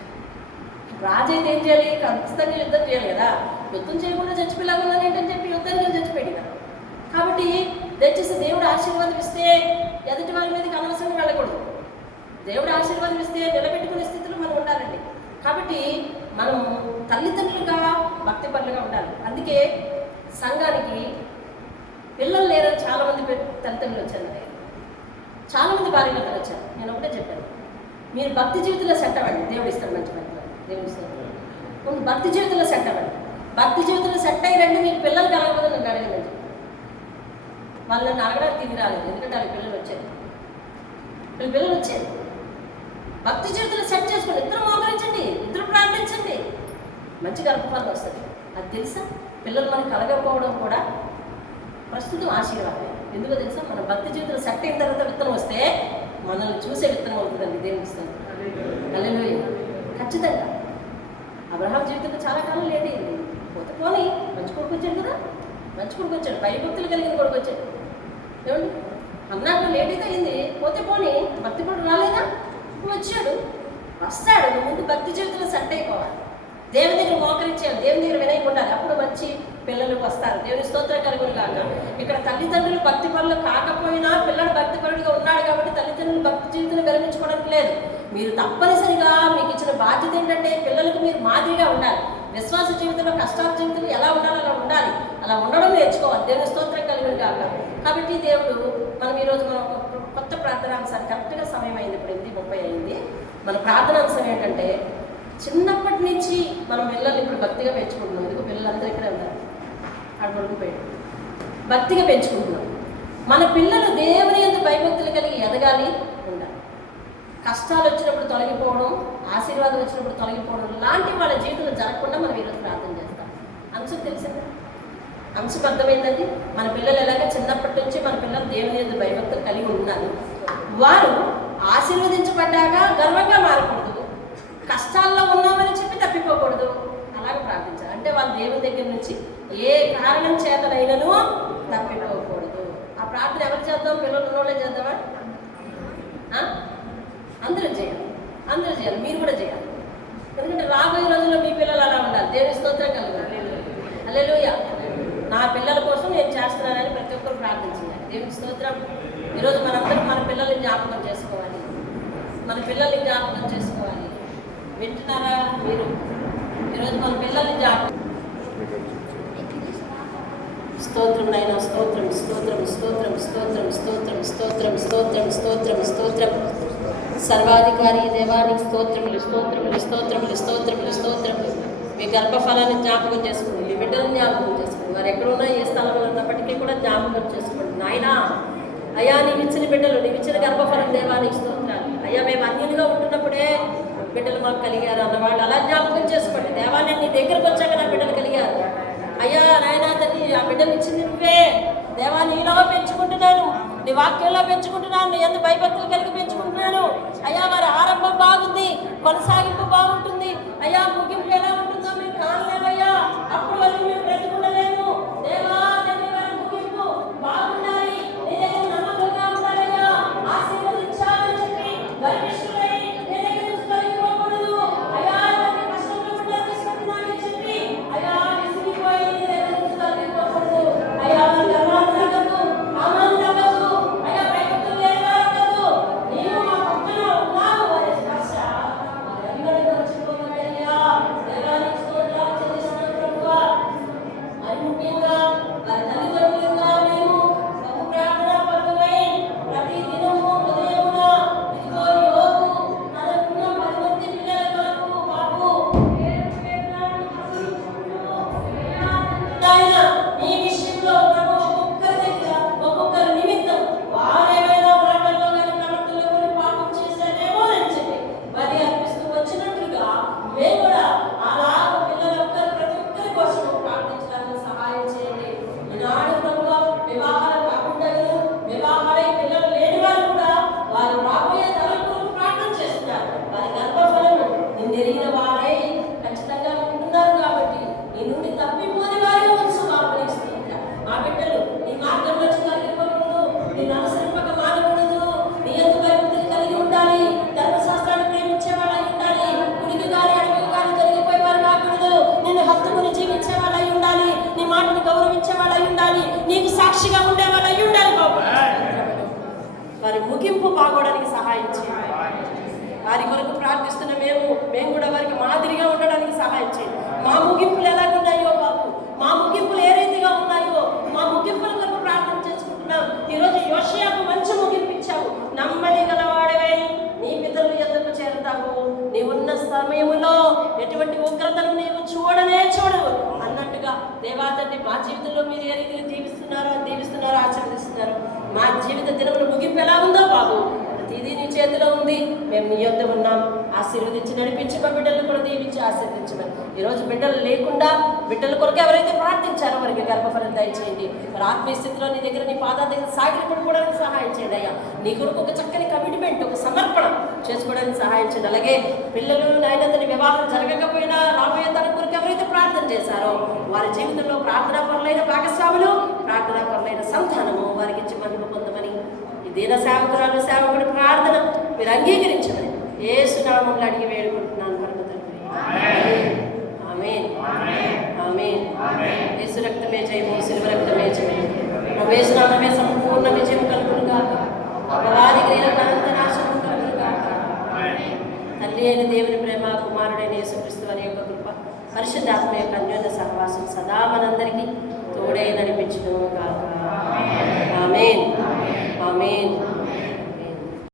రాజు అయితే ఏం చేయాలి? ఖచ్చితంగా యుద్ధం చేయాలి కదా. యుద్ధం చేయకుండా చచ్చిపోయేలా ఉన్నాను ఏంటని చెప్పి యుద్ధానికి చచ్చిపోయాడు. కాబట్టి దయచేసి దేవుడు ఆశీర్వాదం ఇస్తే ఎదుటి వారి మీదకి అనవసరంగా వెళ్ళకూడదు. దేవుడు ఆశీర్వాదం ఇస్తే నిలబెట్టుకునే స్థితిలో మనం ఉండాలండి. కాబట్టి మనం తల్లిదండ్రులుగా భక్తి పరులుగా ఉండాలి. అందుకే సంఘానికి పిల్లలు లేరని చాలామంది తల్లిదండ్రులు వచ్చారు, చాలామంది భార్యభర్తలు వచ్చారు. నేను ఒకటే చెప్పాను, మీరు భక్తి జీవితంలో సెట్ అవ్వండి, దేవుడు ఇస్తాడు మంచి భర్తలు, దేవుడు ఇస్తాడు. ముందు భక్తి జీవితంలో సెట్ అవ్వండి. భక్తి జీవితంలో సెట్ అయ్యారండి, మీకు పిల్లలు కలగకపోతే నన్ను అడగండి. వాళ్ళు నన్ను అడగడానికి తిరిగి రాలేదు, ఎందుకంటే వాళ్ళకి పిల్లలు వచ్చారు, పిల్లలు వచ్చారు. భక్తి జీవితంలో సెట్ చేసుకోండి, ఇద్దరు మోకరించండి, ఇద్దరు ప్రార్థించండి, మంచి గర్భఫలం వస్తుంది. అది తెలుసా? పిల్లలు మనకు కలగకపోవడం కూడా ప్రస్తుతం ఆశీర్వాదం. ఎందుకో తెలుసా? మన భక్తి జీవితంలో సెట్ అయిన తర్వాత విత్తనం వస్తే మనల్ని చూసే విత్తనం అవుతుందండి, దేవుని ఇస్తాను. హల్లెలూయా. ఖచ్చితంగా అబ్రహాం జీవితంలో చాలా కాలం లేట్ అయింది, పోతే పోనీ మంచి కొడుకు వచ్చాడు కదా, మంచి కొడుకు వచ్చాడు, భయభక్తులు కలిగిన కొడుకు వచ్చాడు. ఏమండి, అన్నాక లేట్ అయితే అయింది, పోతే పోనీ భక్తి కొడుకు రాలేదా? వచ్చాడు, వస్తాడు. నువ్వు ముందు భక్తి జీవితంలో సెట్ అయిపోవాలి, దేవుని దగ్గర మోకరించాలి, దేవుని దగ్గర వినయం ఉండాలి, అప్పుడు మంచి పిల్లలు వస్తారు. దేవుని స్తోత్రం కలుగును కాక. ఇక్కడ తల్లిదండ్రులు భక్తి పరులు కాకపోయినా పిల్లడు భక్తి పరుడుగా ఉన్నాడు కాబట్టి తల్లిదండ్రులు భక్తి జీవితంలో విరమించుకోవడానికి లేదు. మీరు తప్పనిసరిగా మీకు ఇచ్చిన బాధ్యత ఏంటంటే పిల్లలకు మీరు మాదిరిగా ఉండాలి. విశ్వాస జీవితంలో, కష్టాల జీవితంలో ఎలా ఉండాలో అలా ఉండాలి, అలా ఉండడం నేర్చుకోవాలి. దేవుని స్తోత్రం కలుగును కాక. కాబట్టి దేవుడు మనం ఈరోజు మనం కొత్త ప్రార్థనాంశాన్ని, కరెక్ట్గా సమయం అయింది, ఇప్పుడు 8:30 అయింది. మన ప్రార్థనాంశం ఏంటంటే, చిన్నప్పటి నుంచి మనం పిల్లల్ని ఇప్పుడు భక్తిగా పెంచుకుంటున్నాం. ఎందుకు పిల్లలందరూ ఇక్కడే ఉన్నారు, ఆడ పడుకుపోయాడు, భక్తిగా పెంచుకుంటున్నాం. మన పిల్లలు దేవుని యందు భయభక్తులు కలిగి ఎదగాలి, ఉండాలి. కష్టాలు వచ్చినప్పుడు తొలగిపోవడం, ఆశీర్వాదం వచ్చినప్పుడు తొలగిపోవడం లాంటి వాళ్ళ జీవితంలో జరగకుండా మనం ఈరోజు ప్రార్థన చేస్తాం. అంశం తెలిసిందా? అంశం అర్థమైందండి. మన పిల్లలు ఎలాగ చిన్నప్పటి నుంచి మన పిల్లలు దేవుని యందు భయభక్తులు కలిగి ఉన్నారు. వారు ఆశీర్వదించబడ్డాక గర్వంగా మారకూడదు, కష్టాల్లో ఉన్నామని చెప్పి తప్పిపోకూడదు. అలాగే ప్రార్థించాలి. అంటే వాళ్ళు దేవుని దగ్గర నుంచి ఏ కారణం చేతనైనను తప్పిపోకూడదు. ఆ ప్రార్థన ఎవరు చేద్దాం? పిల్లలు ఉన్నోళ్ళే చేద్దామా? అందరూ చేయాలి, అందరూ చేయాలి, మీరు కూడా చేయాలి. ఎందుకంటే రాబోయే రోజుల్లో మీ పిల్లలు అలా ఉండాలి. దేవుని స్తోత్రం కలుగుతారు. హల్లెలూయా. నా పిల్లల కోసం నేను చేస్తున్నానని ప్రతి ఒక్కరు ప్రార్థించాలి. దేవుని స్తోత్రం. ఈరోజు మనందరం మన పిల్లల్ని జ్ఞాపకం చేసుకోవాలి, మన పిల్లల్ని జ్ఞాపకం చేసుకోవాలి. వింటున్నారా మీరు? ఈరోజు మన పిల్లల్ని జ్ఞాపకం. స్తోత్రం నాయన, స్తోత్రం, స్తోత్రం, స్తోత్రం, స్తోత్రం, స్తోత్రం, స్తోత్రం, స్తోత్రం, స్తోత్రం, స్తోత్రం. సర్వాధికారి దేవానికి స్తోత్రములు, స్తోత్రములు, స్తోత్రములు, స్తోత్రములు, స్తోత్రములు. మీ గర్భఫలాన్ని జ్ఞాపకం చేసుకోండి, మీ బిడ్డలను జ్ఞాపకం చేసుకోండి. వారు ఎక్కడున్నా ఏ స్థలంలో ఉన్నప్పటికీ కూడా జ్ఞాపకం చేసుకోండి. నాయనా, అయ్యా నీవు ఇచ్చిన బిడ్డలు, నీవు ఇచ్చిన గర్భఫలం దేవానికి స్తోత్రాలు. అయ్యా మేము అన్యులుగా ఉంటున్నప్పుడే బిడ్డలు మాకు కలిగారు అన్నవాళ్ళు అలా జ్ఞాపకం చేసుకోండి. దేవా నేను నీ దగ్గరకు వచ్చాక నా బిడ్డలు కలిగారు. అయ్యా నాయనా తండ్రి, ఆ బిడ్డలు ఇచ్చింది నువ్వే దేవా, నీలో పెంచుకుంటున్నాను, నీ వాక్యంలో పెంచుకుంటున్నాను, నీ ఎంత భయభక్తులు కలిగి పెంచుకుంటున్నాను. అయ్యా వారి ఆరంభం బాగుంది, కొనసాగింపు బాగుంటుంది. అయ్యా ముగింపు ఎలా ఉంటుందో మేము కానలేమయ్యా, అప్పుడు వరకు మేము బ్రతుకుండలేము. దేవా తండ్రి, వారి ముగింపు బాగుండాలి, నీ దగ్గర నమ్మకంగా ఉండాలయ్యా. ఆశీర్వదించాలని చెప్పి గర్విష్ఠులై నీ దగ్గర నుంచి తొలగిపోకూడదు. అయ్యా తండ్రి, కష్టంలో బిడ్డలు తీసుకుంటున్నానని చెప్పి అయ్యా విసిగిపోయి నీ దగ్గర నుంచి తొలగిపోకూడదు. అయ్యా సాక్షిగా ఉండే వాళ్ళు అయి ఉండాలి బాబు. వారి ముగింపు బాగోడానికి సహాయం చేయండి. వారి కొరకు ప్రార్థిస్తున్న మేము కూడా వారికి మాదిరిగా ఉండడానికి సహాయం చేయండి. మా ముగింపులు ఎలాగున్నాయో బాబు, మా ముగింపులు ఏ రీతిగా ఉన్నాయో మా ముగింపుల కొరకు ప్రార్థన చెందుతావు. నీవున్న సమయంలో ఎటువంటి ఉగ్రతను నీవు చూడనే చూడవు అన్నట్టుగా దేవాతండ్రి మా జీవితంలో మీరు ఏ రీతిగా దీవిస్తున్నారో ఆశీర్వదిస్తున్నారు. మా జీవిత దినములు ముగింపు ఎలా ఉందో బాబు ప్రతిదీ నీ చేతిలో ఉంది. మేము నీ యొద్ద ఉన్నాం. ఆశీర్వదించి నడిపించి మా బిడ్డలను కూడా దీవించి ఆశీర్వదించమని. ఈరోజు బిడ్డలు లేకుండా బిడ్డల కొరకు ఎవరైతే ప్రార్థించారో వారికి గర్భఫలం దయచేయండి. మరి ఆత్మీయ స్థితిలో నీ దగ్గర నీ పాదాల దగ్గర సాగినప్పుడు కూడా సహాయం చేయండి అయ్యా. నీ కొరకు ఒక చక్కని కమిట్మెంట్, ఒక సమర్పణ చేసుకోవడానికి సహాయం చేయండి. అలాగే పిల్లలు నాయనతని వివాహం జరగకపోయినా రాబోయే తన కొరకు ఎవరైతే ప్రార్థన చేశారో వారి జీవితంలో ప్రార్థనా పరులైన భాగస్వాములు, ప్రార్థనా పరులైన సంతానము వారికి ఇచ్చి మహిమ పొందమని ఈ దీన సేవకురాలు సేవకుడి ప్రార్థన మీరు అంగీకరించమని యేసు నామములో అడిగి వేడుకుంటున్నాను పరమ తండ్రి. ఆమేన్ ఆమేన్. యేసు రక్తమే జయము, శిలువ రక్తమే జయము. యేసు నామమే సంపూర్ణ విజయం కలుగునుగాక. అపవాది క్రియలకు అనంత నాశనం కలుగునుగాక. తల్లి అయిన దేవుని ప్రేమ, కుమారుడైన యేసుక్రీస్తు వారి యొక్క కృప, పరిశుద్ధాత్మ యొక్క అన్యోన్య సహవాసం సదా మనందరికీ తోడే నడిపించును గాక.